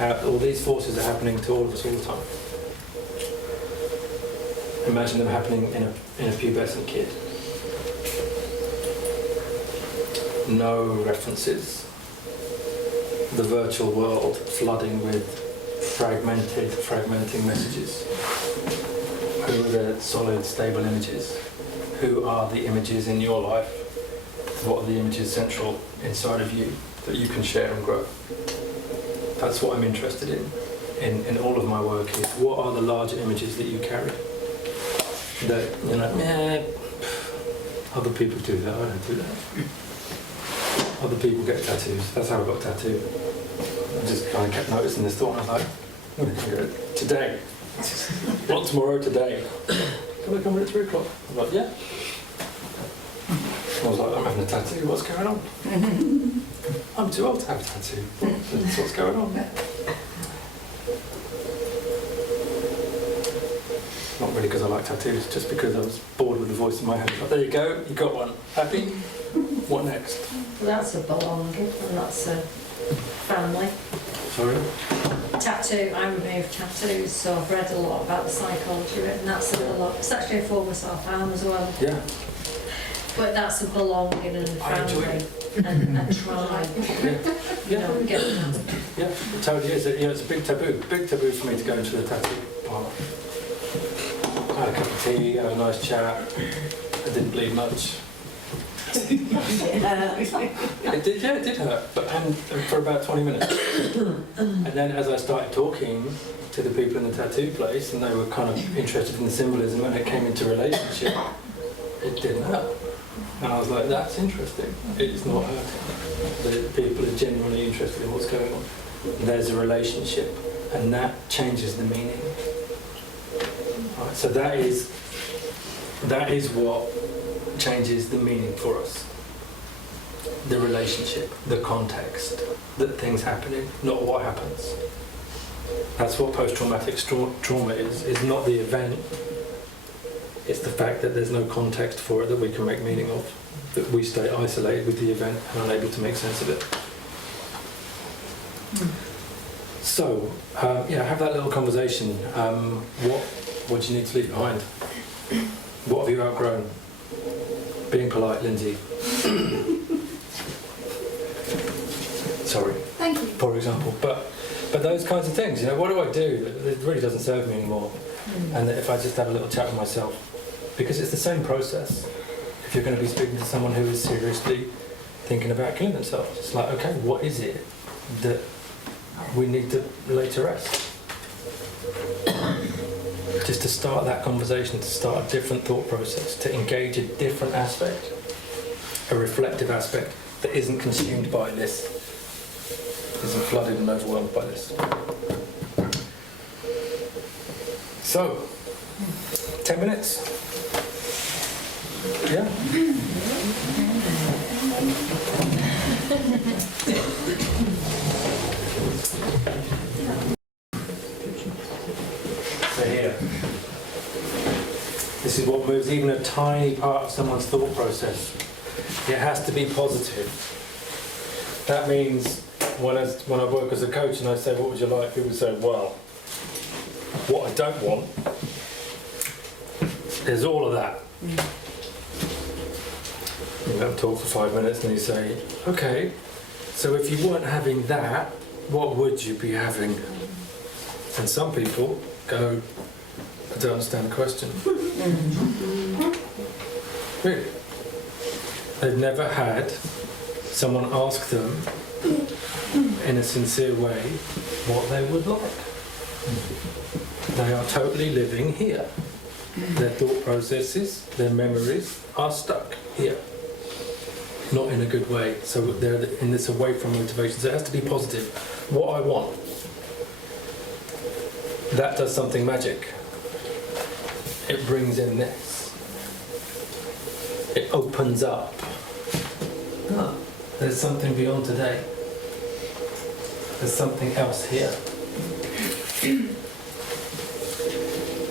All these forces are happening to all of us all the time. Imagine them happening in a pubescent kid. No references. The virtual world flooding with fragmenting messages. Who are the solid, stable images? Who are the images in your life? What are the images central inside of you that you can share and grow? That's what I'm interested in all of my work, is what are the larger images that you carry? That, you know, other people do that, I don't do that. Other people get tattoos, that's how I got tattooed. I just kind of kept noticing this thought, and I was like, I'm going to go today. Not tomorrow, today. Can I come in at 3 o'clock? I'm like, yeah. I was like, I'm having a tattoo, what's going on? I'm too old to have a tattoo. That's what's going on. Not really because I like tattoos, just because I was bored with the voice in my head. Like, there you go, you got one. Happy? What next? Well, that's a belonging, and that's a family. Sorry? Tattoo, I remove tattoos, so I've read a lot about the psychology of it, and that's a lot. It's actually a form of self-harm as well. Yeah. But that's a belonging and a I enjoy family and a tribe. You know, get that. Yeah, it totally is. You know, it's a big taboo for me to go into the tattoo parlour. I had a cup of tea, had a nice chat. I didn't bleed much. It did hurt, but and for about 20 minutes. And then as I started talking to to the people in the tattoo place and they were kind of interested in the symbolism, when it came into relationship, it didn't hurt. And I was like, that's interesting. It's not hurting. The people are genuinely interested in what's going on. There's a relationship, and that changes the meaning. Right, so that is what changes the meaning for us. The relationship, the context, that things happening, not what happens. That's what post-traumatic trauma is not the event. It's the fact that there's no context for it that we can make meaning of, that we stay isolated with the event and unable to make sense of it. So, have that little conversation. What do you need to leave behind? What have you outgrown? Being polite, Lindsay. Sorry. Thank you. For example, but those kinds of things. What do I do that really doesn't serve me anymore? And that if I just have a little chat with myself, because it's the same process. If you're going to be speaking to someone who is seriously thinking about killing themselves, it's like, okay, what is it that we need to lay to rest? Just to start that conversation, to start a different thought process, to engage a different aspect, a reflective aspect that isn't consumed by this, isn't flooded and overwhelmed by this. So, 10 minutes. Yeah. So here, this is what moves even a tiny part of someone's thought process. It has to be positive. That means when I work as a coach and I say, what would you like? People say, well, what I don't want is all of that. You have to talk for 5 minutes and you say, okay, so if you weren't having that, what would you be having? And some people go, I don't understand the question. Really? They've never had someone ask them in a sincere way what they would like. They are totally living here. Their thought processes, their memories are stuck here. Not in a good way. So they're in this away from motivation. So it has to be positive. What I want. That does something magic. It brings in this. It opens up. Oh, there's something beyond today. There's something else here.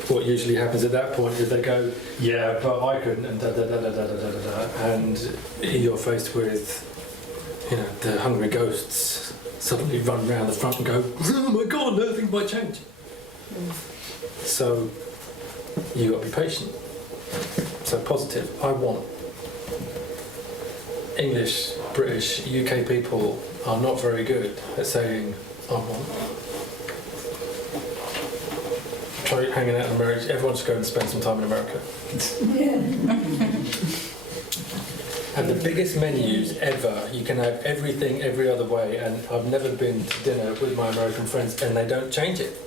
What usually happens at that point is they go, yeah, but I couldn't, and da da da da da da da da, and you're faced with, the hungry ghosts suddenly run round the front and go, oh my God, nothing might change. So you got to be patient. So positive. I want. English, British, UK people are not very good at saying I want. Try hanging out in America. Everyone should go and spend some time in America. And the biggest menus ever. You can have everything every other way. And I've never been to dinner with my American friends, and they don't change it.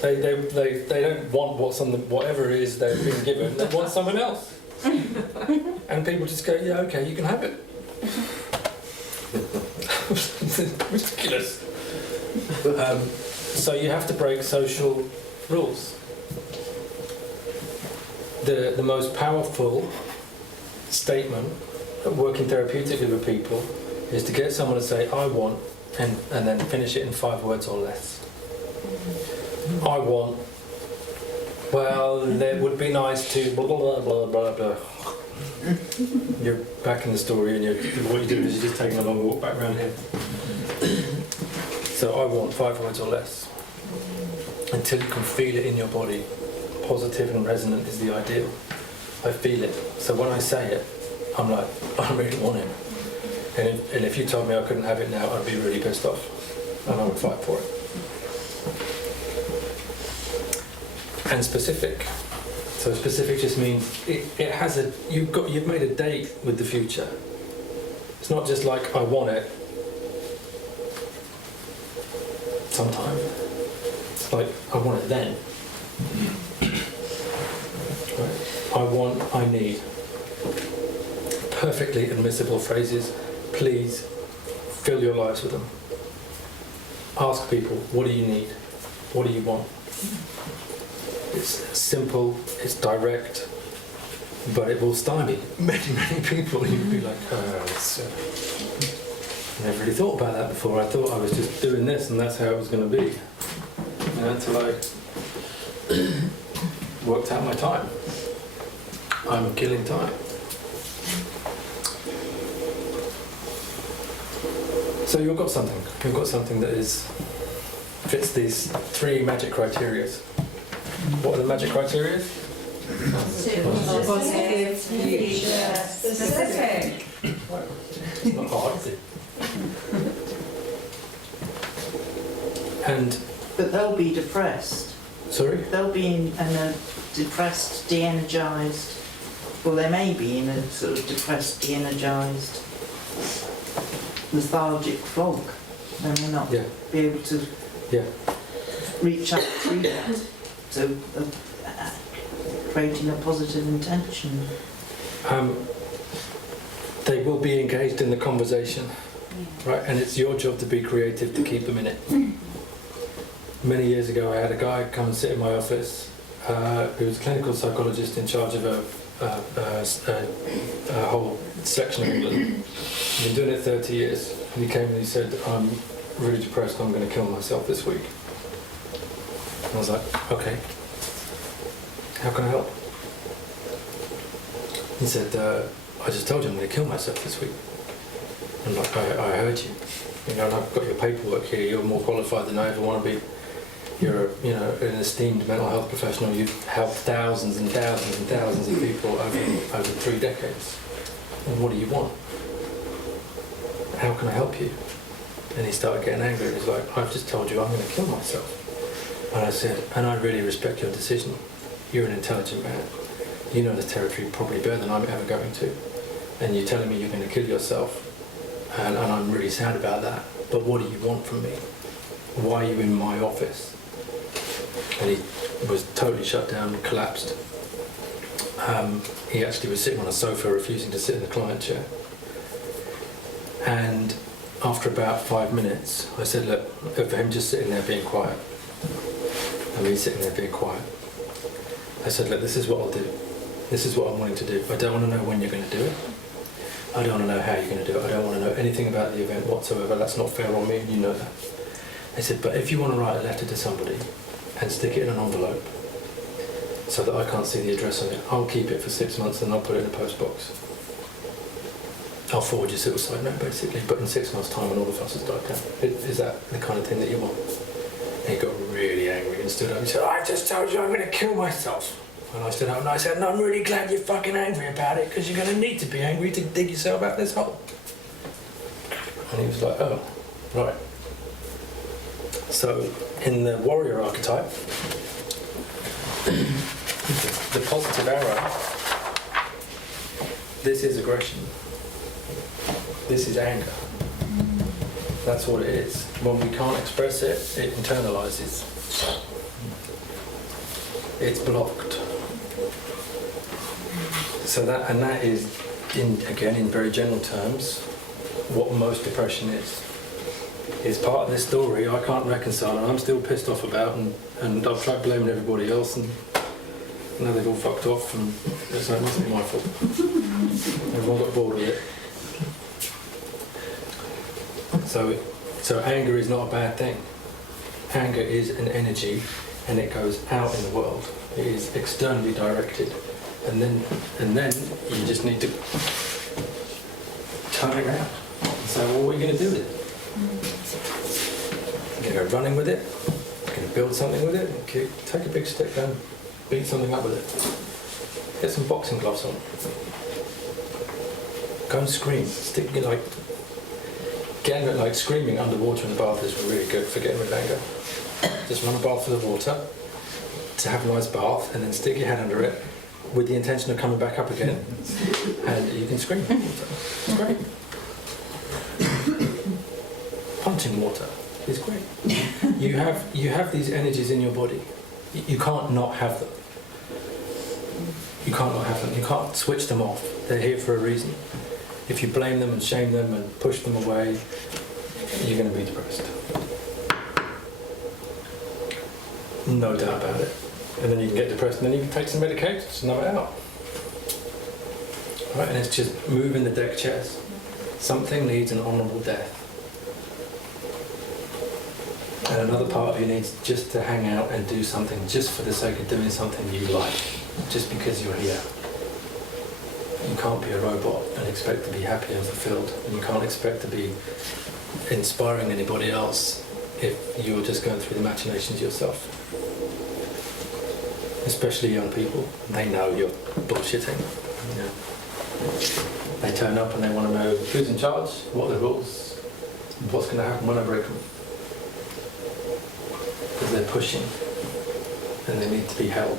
They don't want what's on whatever it is they've been given. They want someone else. And people just go, yeah, okay, you can have it. Ridiculous. So you have to break social rules. The most powerful statement working therapeutically with people is to get someone to say, I want, and then finish it in 5 words or less. I want, well, it would be nice to blah, blah, blah, blah, blah. You're back in the story, and what you're doing is you're just taking a long walk back around here. So I want 5 words or less. Until you can feel it in your body. Positive and resonant is the ideal. I feel it. So when I say it, I'm like, I really want it. And if you told me I couldn't have it now, I'd be really pissed off. And I would fight for it. And specific. So specific just means it has you've made a date with the future. It's not just like I want it sometime. It's like, I want it then. Right. I need. Perfectly admissible phrases. Please fill your lives with them. Ask people, what do you need? What do you want? It's simple, it's direct, but it will stymie many people. You'd be like, I never really thought about that before. I thought I was just doing this and that's how it was going to be. Until I worked out my time. I'm killing time. So you've got something. You've got something that fits these 3 magic criteria. What are the magic criteria? Positive, future, specific. It's not hard, is it? And But they'll be depressed. sorry? They'll be in a depressed, de-energised, well, they may be in a sort of depressed, de-energised, lethargic fog. They may not Yeah. be able to Yeah. reach out through that to creating a positive intention. They will be engaged in the conversation, right? And it's your job to be creative to keep them in it. Many years ago, I had a guy come and sit in my office who was a clinical psychologist in charge of a whole section of England. He's been doing it 30 years. And he came and he said, I'm really depressed, I'm going to kill myself this week. And I was like, okay, how can I help? He said, I just told you I'm going to kill myself this week. I'm like, I heard you. You know, and I've got your paperwork here. You're more qualified than I ever want to be. You're, an esteemed mental health professional. You've helped thousands and thousands and thousands of people over 3 decades. And what do you want? How can I help you? And he started getting angry. He's like, I've just told you I'm going to kill myself. And I said, and I really respect your decision. You're an intelligent man. You know the territory probably better than I'm ever going to. And you're telling me you're going to kill yourself. And I'm really sad about that. But what do you want from me? Why are you in my office? And he was totally shut down and collapsed. He actually was sitting on a sofa refusing to sit in the client chair. And after about 5 minutes, I said, look, for him just sitting there being quiet, and me sitting there being quiet, I said, look, this is what I'll do. This is what I'm wanting to do. I don't want to know when you're going to do it. I don't want to know how you're going to do it. I don't want to know anything about the event whatsoever. That's not fair on me, and you know that. I said, but if you want to write a letter to somebody and stick it in an envelope so that I can't see the address on it, I'll keep it for 6 months and I'll put it in a post box. I'll forward your suicide note, basically, but in 6 months' time when all the fuss has died down. Is that the kind of thing that you want? And he got really angry and stood up and said, I just told you I'm going to kill myself. And I stood up and I said, no, I'm really glad you're fucking angry about it, because you're going to need to be angry to dig yourself out of this hole. And he was like, oh, right. So, in the warrior archetype, the positive arrow, this is aggression. This is anger. That's what it is. When we can't express it, it internalizes. It's blocked. So that is, again, in very general terms, what most depression is. It's part of this story I can't reconcile, and I'm still pissed off about, and I've tried blaming everybody else, and now they've all fucked off, and it's like, it mustn't be my fault. Everyone got bored with it. So anger is not a bad thing. Anger is an energy, and it goes out in the world. It is externally directed, and then you just need to turn it around. So what are we going to do with it? You're going to go running with it. You're going to build something with it. Okay, take a big stick down, beat something up with it. Get some boxing gloves on. Go and scream. Getting screaming underwater in the bath is really good for getting rid of anger. Just run a bath with the water to have a nice bath, and then stick your head under it with the intention of coming back up again, and you can scream. It's great. Punching water. is great. You have these energies in your body. You can't not have them. You can't not have them. You can't switch them off. They're here for a reason. If you blame them and shame them and push them away, you're going to be depressed. No doubt about it. And then you can get depressed, and then you can take some medication to numb it out. Right? And it's just moving the deck chairs. Something needs an honourable death. And another part of you needs just to hang out and do something just for the sake of doing something you like, just because you're here. You can't be a robot and expect to be happy and fulfilled, and you can't expect to be inspiring anybody else if you're just going through the machinations yourself. Especially young people, they know you're bullshitting. You know. They turn up and they want to know who's in charge, what are the rules, what's going to happen when I break them. Because they're pushing and they need to be held.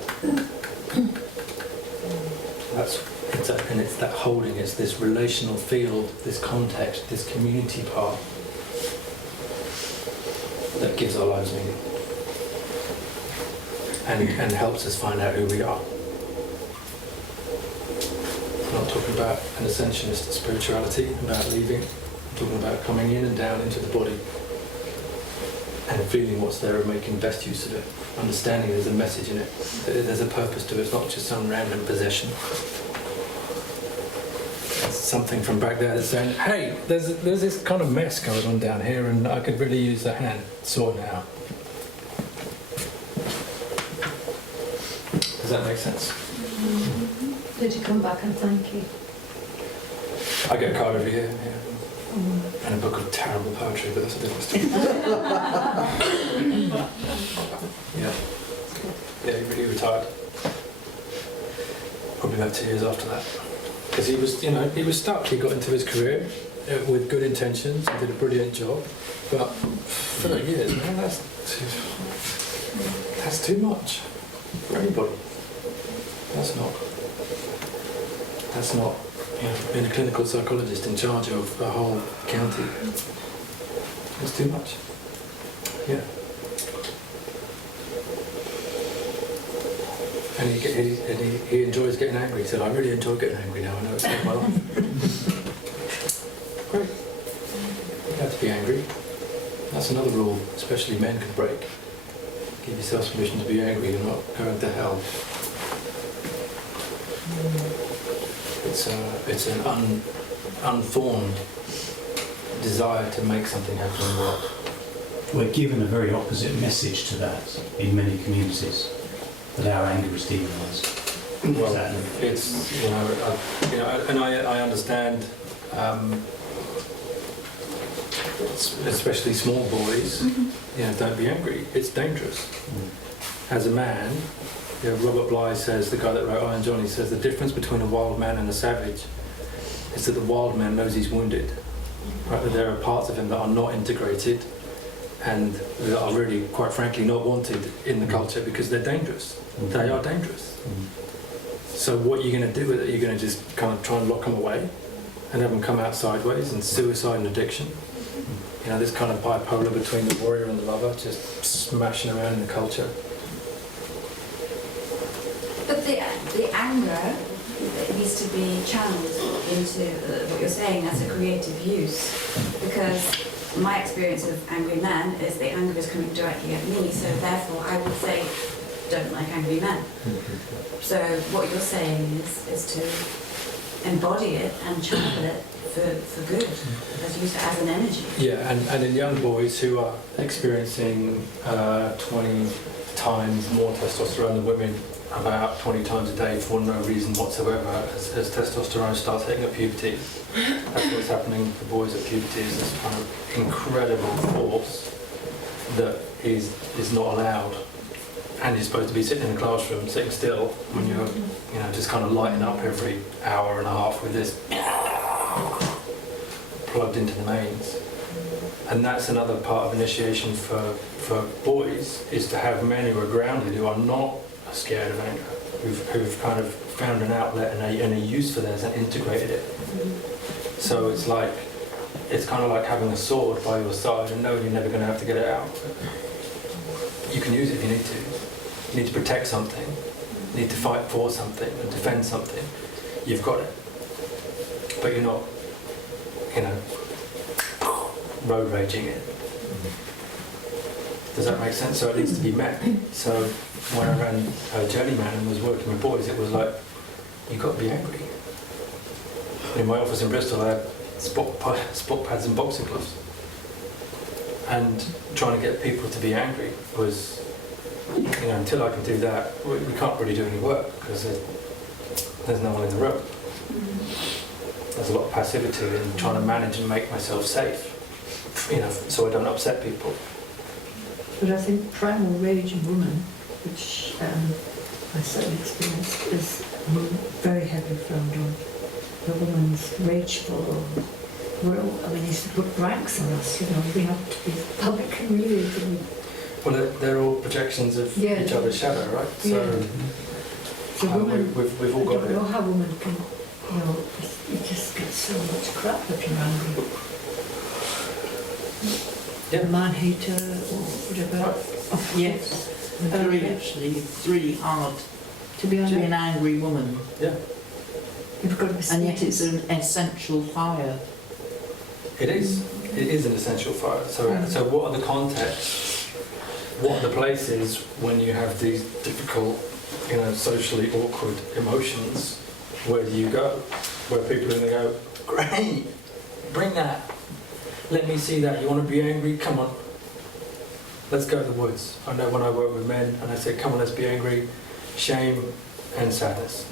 It's that holding, it's this relational field, this context, this community part that gives our lives meaning and helps us find out who we are. I'm not talking about an ascensionist spirituality, about leaving. I'm talking about coming in and down into the body and feeling what's there and making best use of it. Understanding there's a message in it, that there's a purpose to it. It's not just some random possession. It's something from back there that's saying, hey, there's this kind of mess going on down here and I could really use a hand sorting it out. Does that make sense? Did you come back and thank you? I get a card every year, yeah. And a book of terrible poetry, but that's a different story. Yeah. Yeah, he retired. Probably about 2 years after that. Because he was stuck. He got into his career with good intentions and did a brilliant job. But for years, man, that's too much for anybody. That's not being a clinical psychologist in charge of a whole county. It's too much. Yeah. And he enjoys getting angry. He said, I really enjoy getting angry now. I know it's not my life. Great. You have to be angry. That's another rule, especially men can break. Give yourself permission to be angry. You're not going to hell. It's an unformed desire to make something happen in the world. We're given a very opposite message to that in many communities, that our anger is demonised. Well, it's and I understand, especially small boys. Don't be angry. It's dangerous. As a man. Robert Bly says, the guy that wrote Iron Johnny, says the difference between a wild man and a savage is that the wild man knows he's wounded. Right? That there are parts of him that are not integrated and that are really, quite frankly, not wanted in the culture because they're dangerous. They are dangerous. So what you're going to do with it, you're going to just kind of try and lock them away and have them come out sideways, and suicide and addiction. This kind of bipolar between the warrior and the lover, just smashing around in the culture. But the anger needs to be channeled into what you're saying as a creative use, because my experience of angry men is the anger is coming directly at me, so therefore I would say don't like angry men. So what you're saying is to embody it and channel it for good, as use it as an energy. Yeah, and in young boys who are experiencing 20 times more testosterone than women, about 20 times a day for no reason whatsoever, as testosterone starts hitting at puberty. That's what's happening to boys at puberty, is this kind of incredible force that is not allowed. And you're supposed to be sitting in a classroom, sitting still, when you're just kind of lighting up every hour and a half with this plugged into the mains. And that's another part of initiation for boys, is to have men who are grounded, who are not scared of anger, who've kind of found an outlet and a use for theirs and integrated it. So it's like it's kind of like having a sword by your side and knowing you're never going to have to get it out. You can use it if you need to. You need to protect something, you need to fight for something and defend something. You've got it. But you're not, you know, road raging it. Does that make sense? So it needs to be met. So when I ran Journeyman and was working with boys, it was like, you've got to be angry. In my office in Bristol, I had spot pads and boxing gloves. And trying to get people to be angry was, you know, until I can do that, we can't really do any work because there's no one in the room. There's a lot of passivity in trying to manage and make myself safe, you know, so I don't upset people. But I think primal rage in women, which I certainly experienced, is very heavily frowned on. The woman's rageful. I mean, used to put ranks on us, you know, we have to be public and humiliated. Well, they're all projections of each other's shadow, right? So, So women, we've all I got don't it. know how women can, you know, you just get so much crap if you're angry. Yeah. Man-hater or whatever. Right. Yes, actually, it's really hard To be to be angry. an angry woman, Yeah, You've got to be and yet sweet. it's an essential fire. it is. It is an essential fire. So what are the contexts? What are the places when you have these difficult, you know, socially awkward emotions? Where do you go? Where people are going to go, great, bring that. Let me see that. You want to be angry? Come on. Let's go to the woods. I know when I work with men and I say, come on, let's be angry. Shame and sadness.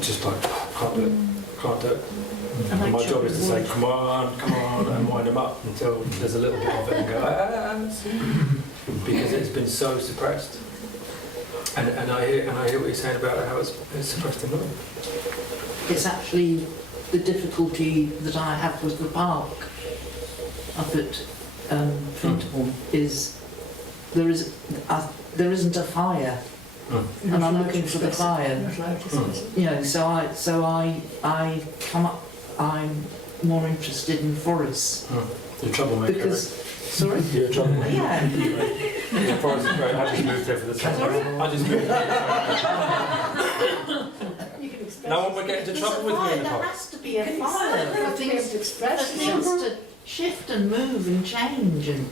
Just like, can't do it. Can't do it. And my job is to say, come on, and wind them up until there's a little bit of it and go, because it's been so suppressed. And I hear what you're saying about how it's suppressed in women. It's actually the difficulty that I have with the park up at Findhorn is there isn't a fire, and I'm looking for the fire. Not allowed to express it. You know, so I come up. I'm more interested in forests You're a troublemaker. because. Sorry. You're a troublemaker. Yeah. Yeah, forest is great. I just moved here for the summer. Sorry? I just moved here. You can express No one would get into There's trouble a with me in fire. the There park. has to be a Can you fire have for to be able things, to express for things to shift and move and change and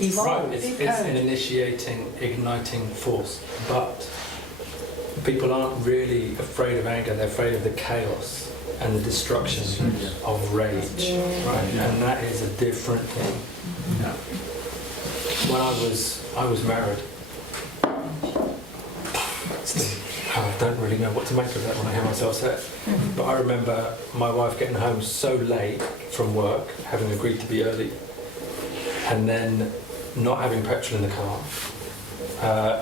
evolve. Right, it's an initiating, igniting force. But people aren't really afraid of anger, they're afraid of the chaos and the destruction of rage. Right? And that is a different thing. When I was married, I don't really know what to make of that when I hear myself say it. But I remember my wife getting home so late from work, having agreed to be early, and then not having petrol in the car,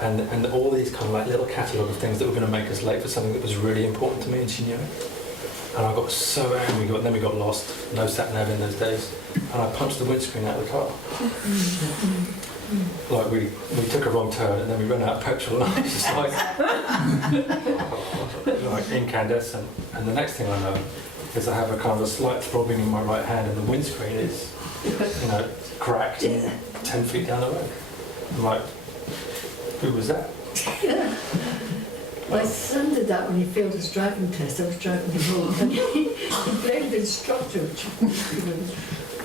and all these kind of like little catalogue of things that were going to make us late for something that was really important to me, and she knew it. And I got so angry, and then we got lost, no sat-nav in those days, and I punched the windscreen out of the car. Like we took a wrong turn and then we ran out of petrol and I was just like incandescent. And the next thing I know is I have a kind of a slight throbbing in my right hand and the windscreen is, you know, cracked and 10 feet down the road. I'm like, who was that? Yeah. My son did that when he failed his driving test. I was driving him home and he blamed the instructor. Which,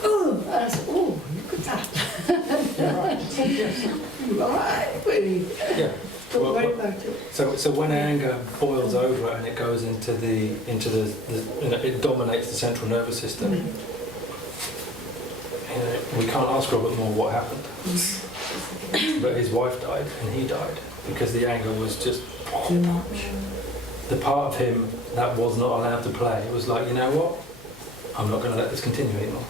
oh, I said, oh, look at that. Right, really. Yeah. Don't worry about it. So when anger boils over and it goes into the you know, it dominates the central nervous system. You know, we can't ask Robert Moore what happened, but his wife died and he died because the anger was just Too much. the part of him that was not allowed to play. Was like, you know what? I'm not going to let this continue anymore.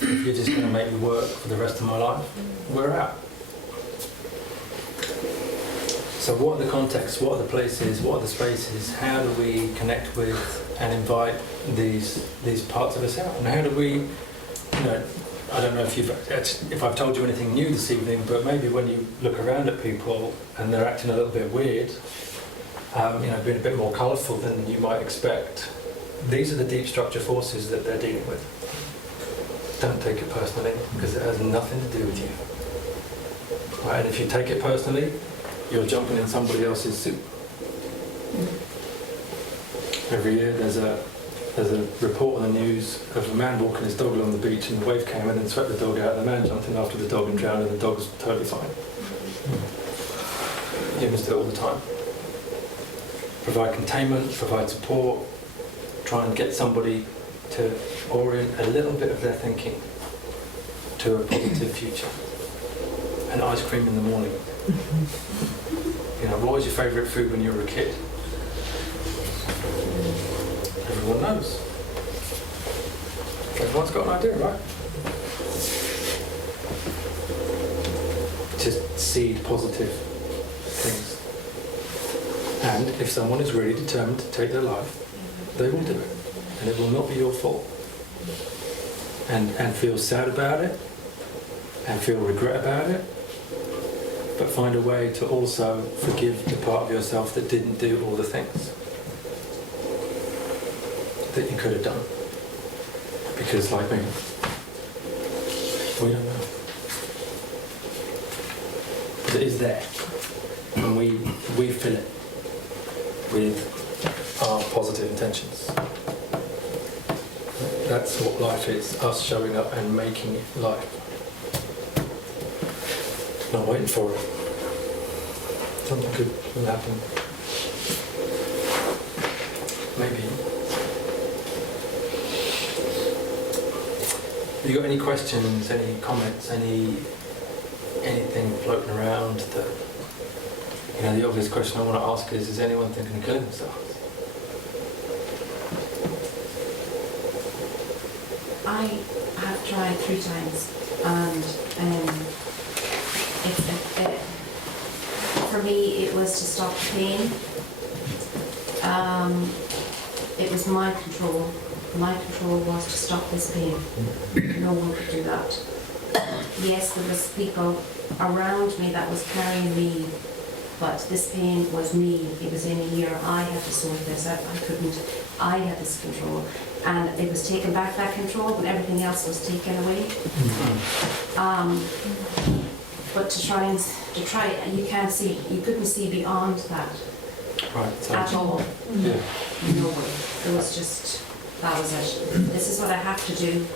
If you're just going to make me work for the rest of my life, we're out. So what are the contexts, what are the places, what are the spaces, how do we connect with and invite these parts of us out? And how do we, you know, I don't know if I've told you anything new this evening, but maybe when you look around at people and they're acting a little bit weird, you know, being a bit more colourful than you might expect, these are the deep structure forces that they're dealing with. Don't take it personally, because it has nothing to do with you. Right? And if you take it personally, you're jumping in somebody else's soup. Every year there's a report on the news of a man walking his dog along the beach, and the wave came in and swept the dog out, and the man jumped in after the dog and drowned, and the dog was totally fine. Humans do it all the time. Provide containment, provide support, try and get somebody to orient a little bit of their thinking to a positive future. And ice cream in the morning. You know, what was your favourite food when you were a kid? Everyone knows. Everyone's got an idea, right? Just seed positive things. And if someone is really determined to take their life, they will do it. And it will not be your fault. And feel sad about it, and feel regret about it, but find a way to also forgive the part of yourself that didn't do all the things that you could have done. Because like me, we don't know. But it is there. And we fill it with our positive intentions. That's what life is, us showing up and making it life. Not waiting for it. Something good will happen. Maybe. Have you got any questions, any comments, anything floating around that, you know, the obvious question I want to ask is anyone thinking of killing themselves? I have tried 3 times, and for me it was to stop the pain. It was my control. My control was to stop this pain. No one could do that. Yes, there was people around me that was carrying me, but this pain was me. It was in here. I had to sort this out. I couldn't. I had this control. And it was taken back, that control, when everything else was taken away. But to try, you couldn't see beyond that at all. Yeah. No way. It was just, that was it. This is what I have to do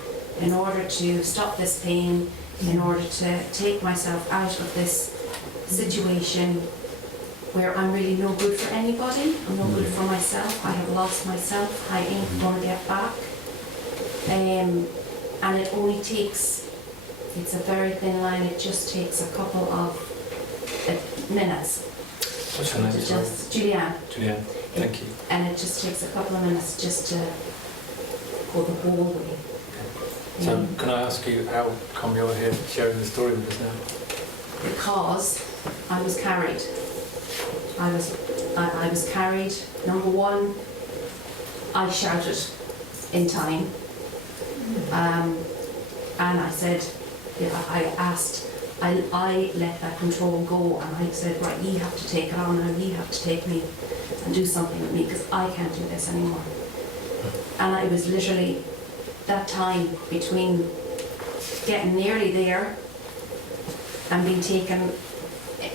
in order to stop this pain, in order to take myself out of this situation where I'm really no good for anybody. I'm no good for myself. I have lost myself. I ain't going to get back. And it only takes, it's a very thin line, it just takes a couple of minutes. What's your name? Julianne. Julianne, thank you. And it just takes a couple of minutes just to go the whole way. So can I ask you, how come you're here sharing the story with us now? Because I was carried. I was carried. Number one, I shouted in time. And I said, I let that control go, and I said, right, you have to take it on, and you have to take me and do something with me, because I can't do this anymore. And I was literally, that time between getting nearly there and being taken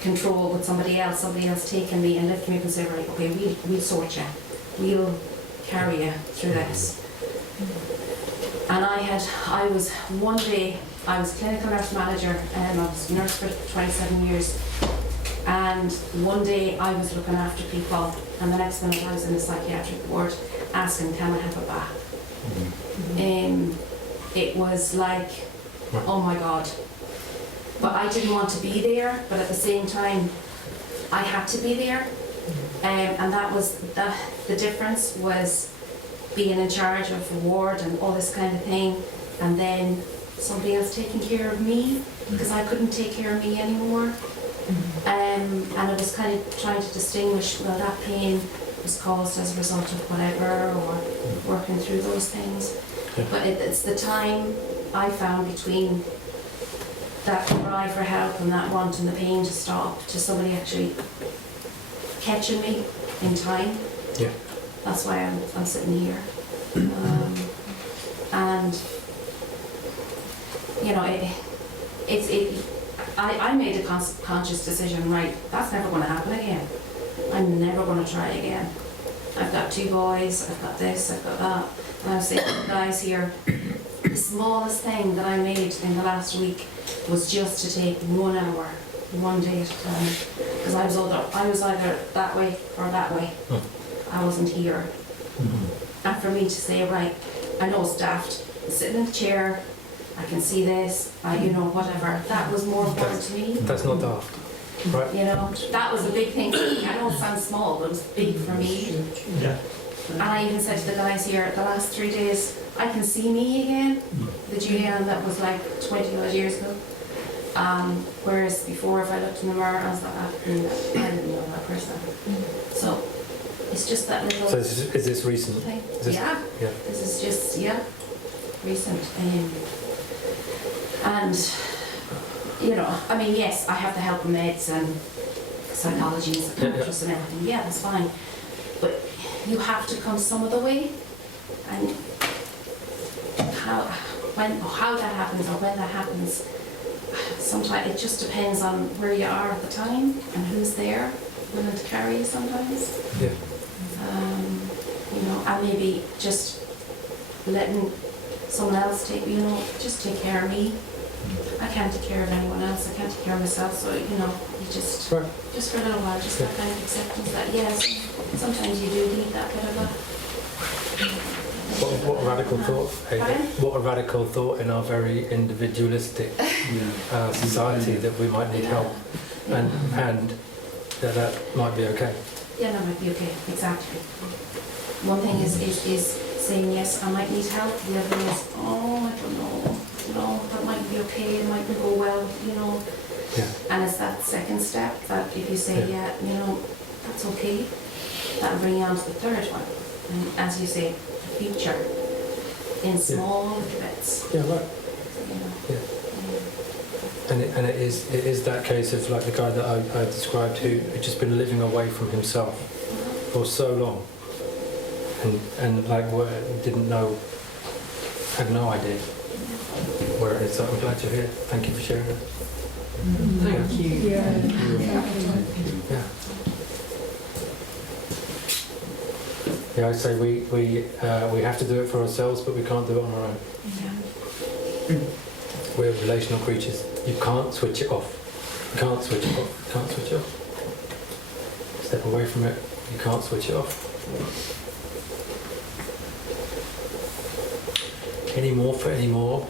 control with somebody else taking me and lifting me up and saying, right, okay, we'll sort you. We'll carry you through this. And one day, I was clinical nurse manager, and I was a nurse for 27 years. And one day I was looking after people, and the next minute I was in the psychiatric ward asking, can I have a bath? It was like, oh my God. But I didn't want to be there, but at the same time, I had to be there. And that was, the difference was being in charge of a ward and all this kind of thing, and then somebody else taking care of me, because I couldn't take care of me anymore. And I was kind of trying to distinguish, well, that pain was caused as a result of whatever, or working through those things. Yeah. But it's the time I found between that cry for help and that wanting the pain to stop, to somebody actually catching me in time. Yeah. That's why I'm sitting here. And you know, I made a conscious decision, right, that's never going to happen again. I'm never going to try again. I've got 2 boys, I've got this, I've got that. And I was saying to the guys here, the smallest thing that I made in the last week was just to take 1 hour, one day at a time. Because I was either that way or that way. I wasn't here. And for me to say, right, I know it's daft, I'm sitting in the chair, I can see this, you know, whatever. That was more important to me. That's not daft, right? You know, that was a big thing for me. I know it sounds small, but it was big for me. Yeah. And I even said to the guys here, the last 3 days, I can see me again. The Julianne that was like 20 odd years ago. Whereas before, if I looked in the mirror, I was like, I didn't know that person. So it's just that little So is this recent? thing. Is this- Yeah. Yeah. This is just, recent. And, you know, I mean, yes, I have the help of meds and psychology and psychiatrists and everything. Yeah, that's fine. But you have to come some other way. And how that happens or when that happens, sometimes it just depends on where you are at the time and who's there willing to carry you sometimes. Yeah. You know, and maybe just letting someone else just take care of me. I can't take care of anyone else. I can't take care of myself. So, you know, you just Right. for a little while, just that kind of acceptance that, yes, sometimes you do need that bit of a... What a radical thought. Hayley. Pardon? What a radical thought in our very individualistic society that we might need help, and that might be okay. Yeah, that might be okay, exactly. One thing is saying, yes, I might need help. The other is, oh, I don't know. No, that might be okay, it might go well, you know. Yeah. And it's that second step that if you say, Yeah. you know, that's okay, that'll bring you on to the third one. And as you say, the future in small bits, Yeah. Right. you know. Yeah. And it is that case of like the guy that I described who had just been living away from himself for so long, and like didn't know, had no idea where it is. So I'm glad you're here. Thank you for sharing it. Thank you. Yeah. Yeah, I say we have to do it for ourselves, but we can't do it on our own. Yeah. We're relational creatures. You can't switch it off. You can't switch it off. You can't switch it off. Step away from it. You can't switch it off. Any more for any more?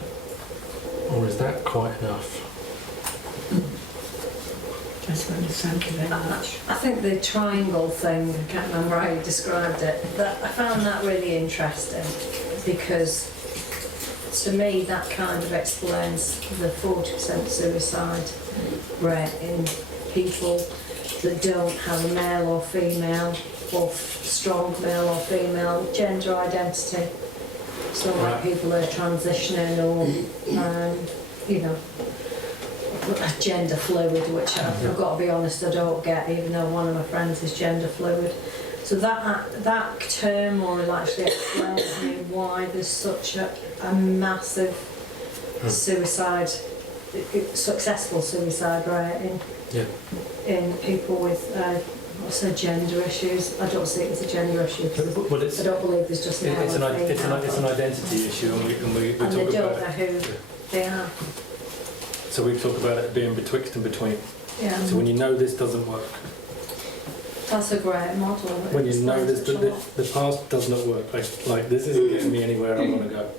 Or is that quite enough? Just want to thank you very much. I think the triangle thing, I can't remember how you described it, that I found that really interesting because to me that kind of explains the 40% suicide rate in people that don't have a male or female or strong male or female gender identity. So like people that are transitioning or, you know, gender fluid, which I've got to be honest, I don't get, even though one of my friends is gender fluid. So that turmoil actually explains to me why there's such a massive suicide, successful suicide rate in people with gender issues. I don't see it as a gender issue because Well, it's, I don't believe there's just it's an identity issue, and we and talk they don't about know it. who they are. So we talk about it being betwixt and between. Yeah. So when you know this doesn't work, That's a great model. when you know this, Explains it a lot. the past does not work. Like this isn't getting me anywhere I want to go,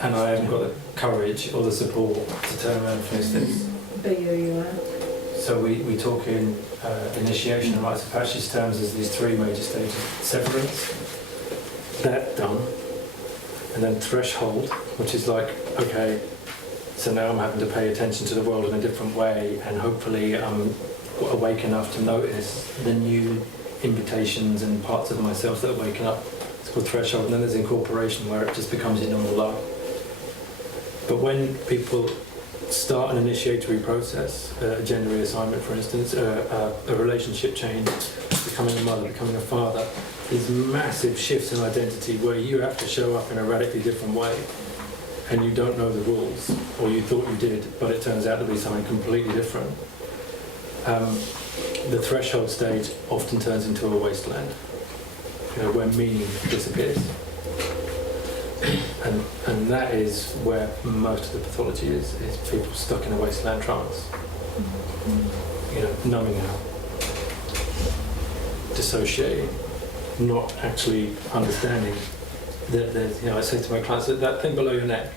and I haven't got the courage or the support to turn around and finish this. Be who you are. So we talk in initiation and rites of passage terms as these 3 major stages: severance, that done, and then threshold, which is like, okay, so now I'm having to pay attention to the world in a different way, and hopefully I'm awake enough to notice the new invitations and parts of myself that are waking up. It's called threshold. And then there's incorporation, where it just becomes your normal life. But when people start an initiatory process, a gender reassignment, for instance, a relationship change, becoming a mother, becoming a father, these massive shifts in identity where you have to show up in a radically different way and you don't know the rules, or you thought you did, but it turns out to be something completely different. The threshold stage often turns into a wasteland, where meaning disappears. And that is where most of the pathology is people stuck in a wasteland trance. Numbing out, dissociating, not actually understanding that there's, I say to my clients, that thing below your neck,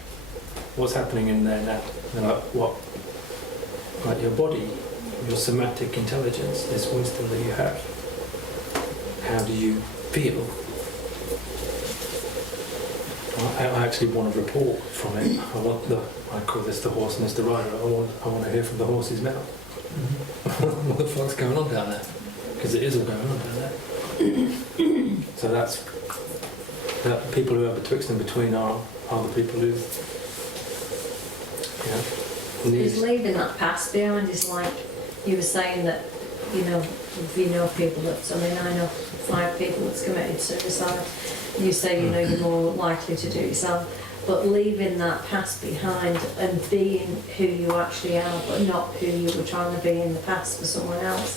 what's happening in there now? And they're like, what? Like your body, your somatic intelligence, this wisdom that you have. How do you feel? I actually want a report from it. I call this the horse and it's the rider. I want to hear from the horse's mouth. What the fuck's going on down there? Because it is all going on down there. So that's that people who are betwixt and between are the people who Is leaving that past behind is like you were saying that, if you know people that's, I know 5 people that's committed suicide. You say, you're more likely to do it yourself. But leaving that past behind and being who you actually are, but not who you were trying to be in the past for someone else,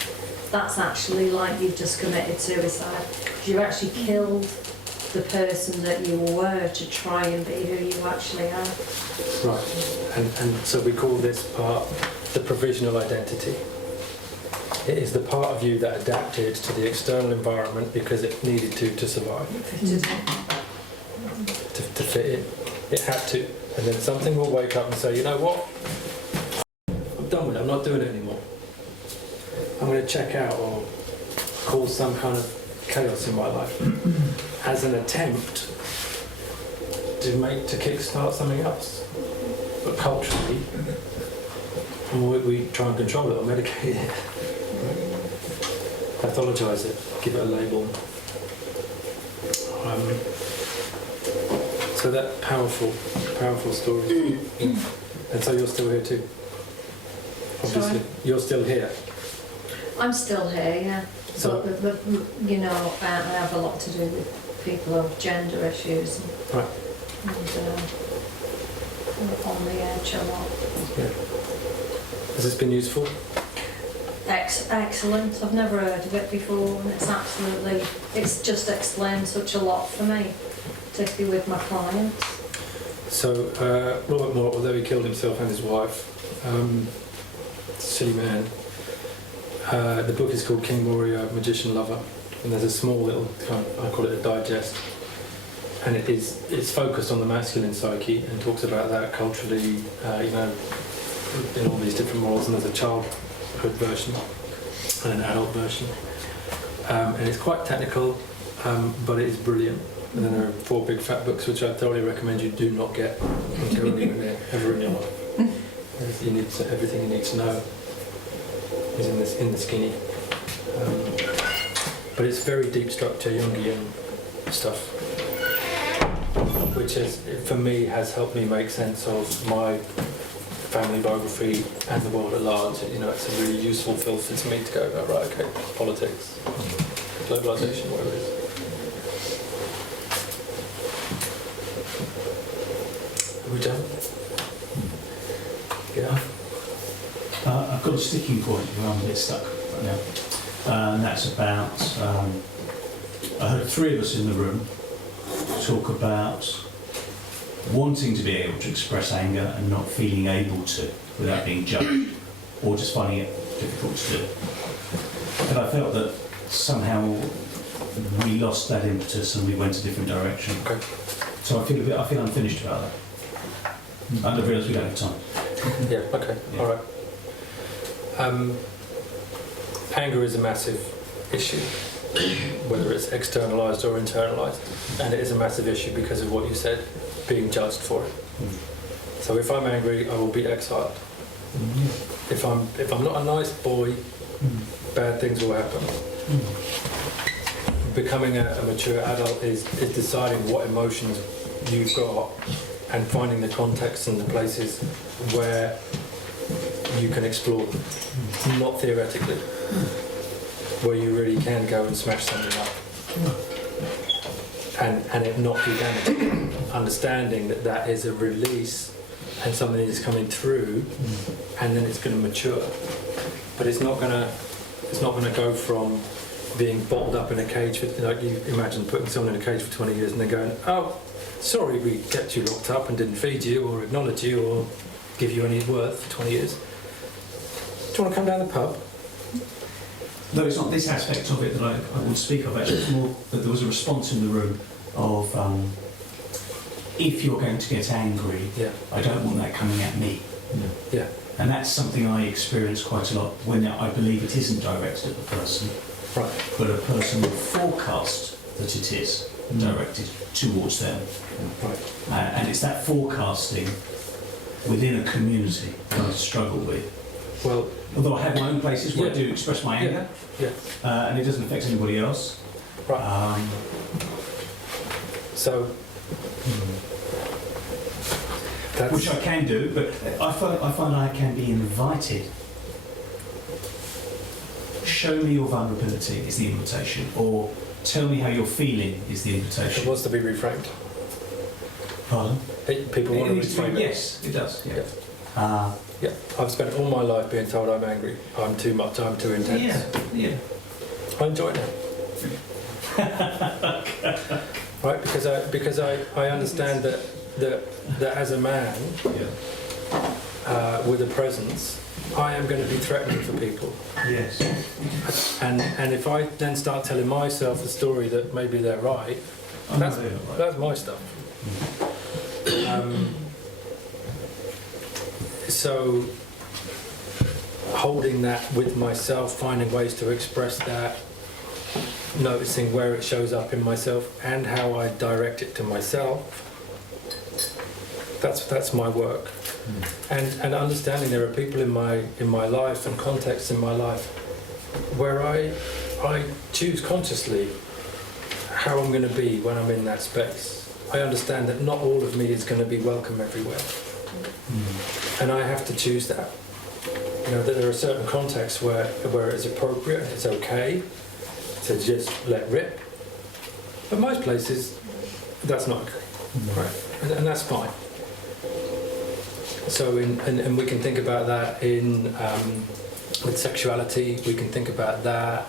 that's actually like you've just committed suicide. You actually killed the person that you were to try and be who you actually are. Right, and so we call this part the provisional identity. It is the part of you that adapted to the external environment because it needed to survive, to fit in. It had to, and then something will wake up and say, you know what? I'm done with it. I'm not doing it anymore. I'm going to check out or cause some kind of chaos in my life as an attempt to kickstart something else. But culturally, we try and control it or medicate it, pathologise it, give it a label. So that powerful story. And so you're still here too. Obviously, Sorry? you're still here. I'm still here, yeah. So- But I have a lot to do with people of gender issues Right. and on the edge a lot. Yeah. Has this been useful? Excellent. I've never heard of it before, and it's just explained such a lot for me, particularly with my clients. So Robert Moore, although he killed himself and his wife, silly man. The book is called King Warrior, Magician Lover, and there's a small little I call it a digest, and it's focused on the masculine psyche and talks about that culturally, in all these different models. And there's a childhood version and an adult version, and it's quite technical, but it is brilliant. And then there are 4 big fat books which I thoroughly recommend you do not get until you're ever in your life. You need everything you need to know is in the skinny. But it's very deep structure, Jungian stuff, which for me has helped me make sense of my family biography and the world at large. It's a really useful filter to me to go, right, okay, politics, globalisation, whatever it is. Are we done? Yeah. I've got a sticking point where I'm a bit stuck right now, and that's about. I heard 3 of us in the room talk about wanting to be able to express anger and not feeling able to without being judged, or just finding it difficult to do. And I felt that somehow we lost that impetus and we went a different direction. Okay. So I feel unfinished about that. I don't realise we don't have time. Yeah, okay, Yeah. all right. Anger is a massive issue, whether it's externalised or internalised, and it is a massive issue because of what you said, being judged for it. So if I'm angry, I will be exiled. If I'm not a nice boy, bad things will happen. Becoming a mature adult is deciding what emotions you've got and finding the contexts and the places where you can explore them, not theoretically. where you really can go and smash something up and it not do damage. Understanding that that is a release and something is coming through, and then it's going to mature. But it's not going to go from being bottled up in a cage. Like you imagine putting someone in a cage for 20 years and then going, oh, sorry, we kept you locked up and didn't feed you or acknowledge you or give you any worth for 20 years. Do you want to come down the pub? No, it's not this aspect of it that I would speak of. Actually, it's more that there was a response in the room of if you're going to get angry, Yeah. I don't want that coming at me. Yeah. And that's something I experience quite a lot when I believe it isn't directed at the person, Right. but a person will forecast that it is directed towards them. Right. And it's that forecasting within a community that I struggle with. Well, Although I have my own places where I Yeah. do express my anger, yeah. and it doesn't affect anybody else. Right. So that's Which I can do, but I find I can be invited. Show me your vulnerability is the invitation, or tell me how you're feeling is the it invitation. wants to be reframed. Pardon? People want to needs to be- reframe it. Yes, it does. Yeah. Yeah. Yeah, I've spent all my life being told I'm angry, I'm too much, I'm too intense. Yeah. I enjoy it now. Right, because I understand that as a man with a presence, I am going to be threatening for people. Yes. And if I then start telling myself the story that maybe they're right, that's my stuff. So holding that with myself, finding ways to express that, noticing where it shows up in myself and how I direct it to myself, that's my work. And understanding there are people in my life and contexts in my life where I choose consciously how I'm going to be when I'm in that space. I understand that not all of me is going to be welcome everywhere. And I have to choose that. You know, that there are certain contexts where it's appropriate, it's okay to just let rip. But most places, that's not okay. Right? And that's fine. So, and we can think about that with sexuality, we can think about that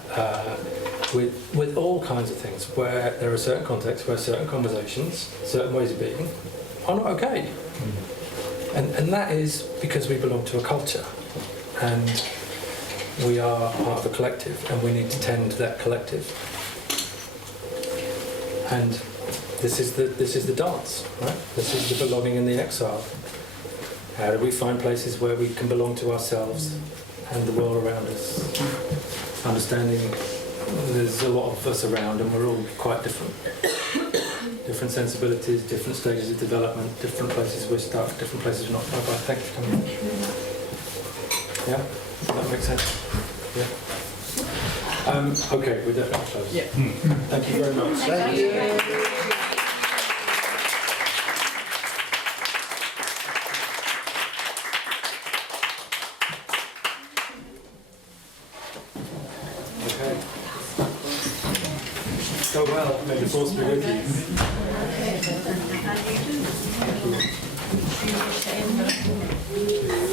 with all kinds of things, where there are certain contexts where certain conversations, certain ways of being are not okay. And that is because we belong to a culture and we are part of a collective and we need to tend to that collective. And this is the dance, right? This is the belonging and the exile. How do we find places where we can belong to ourselves and the world around us? Understanding there's a lot of us around and we're all quite different. Different sensibilities, different stages of development, different places we're stuck, different places we're not. Oh, thank you for coming. Yeah? Does that make sense? Yeah. Okay, we're definitely close. Yeah. Thank you very much. Thank you. Okay. Go well. May the force be with you. Thank you.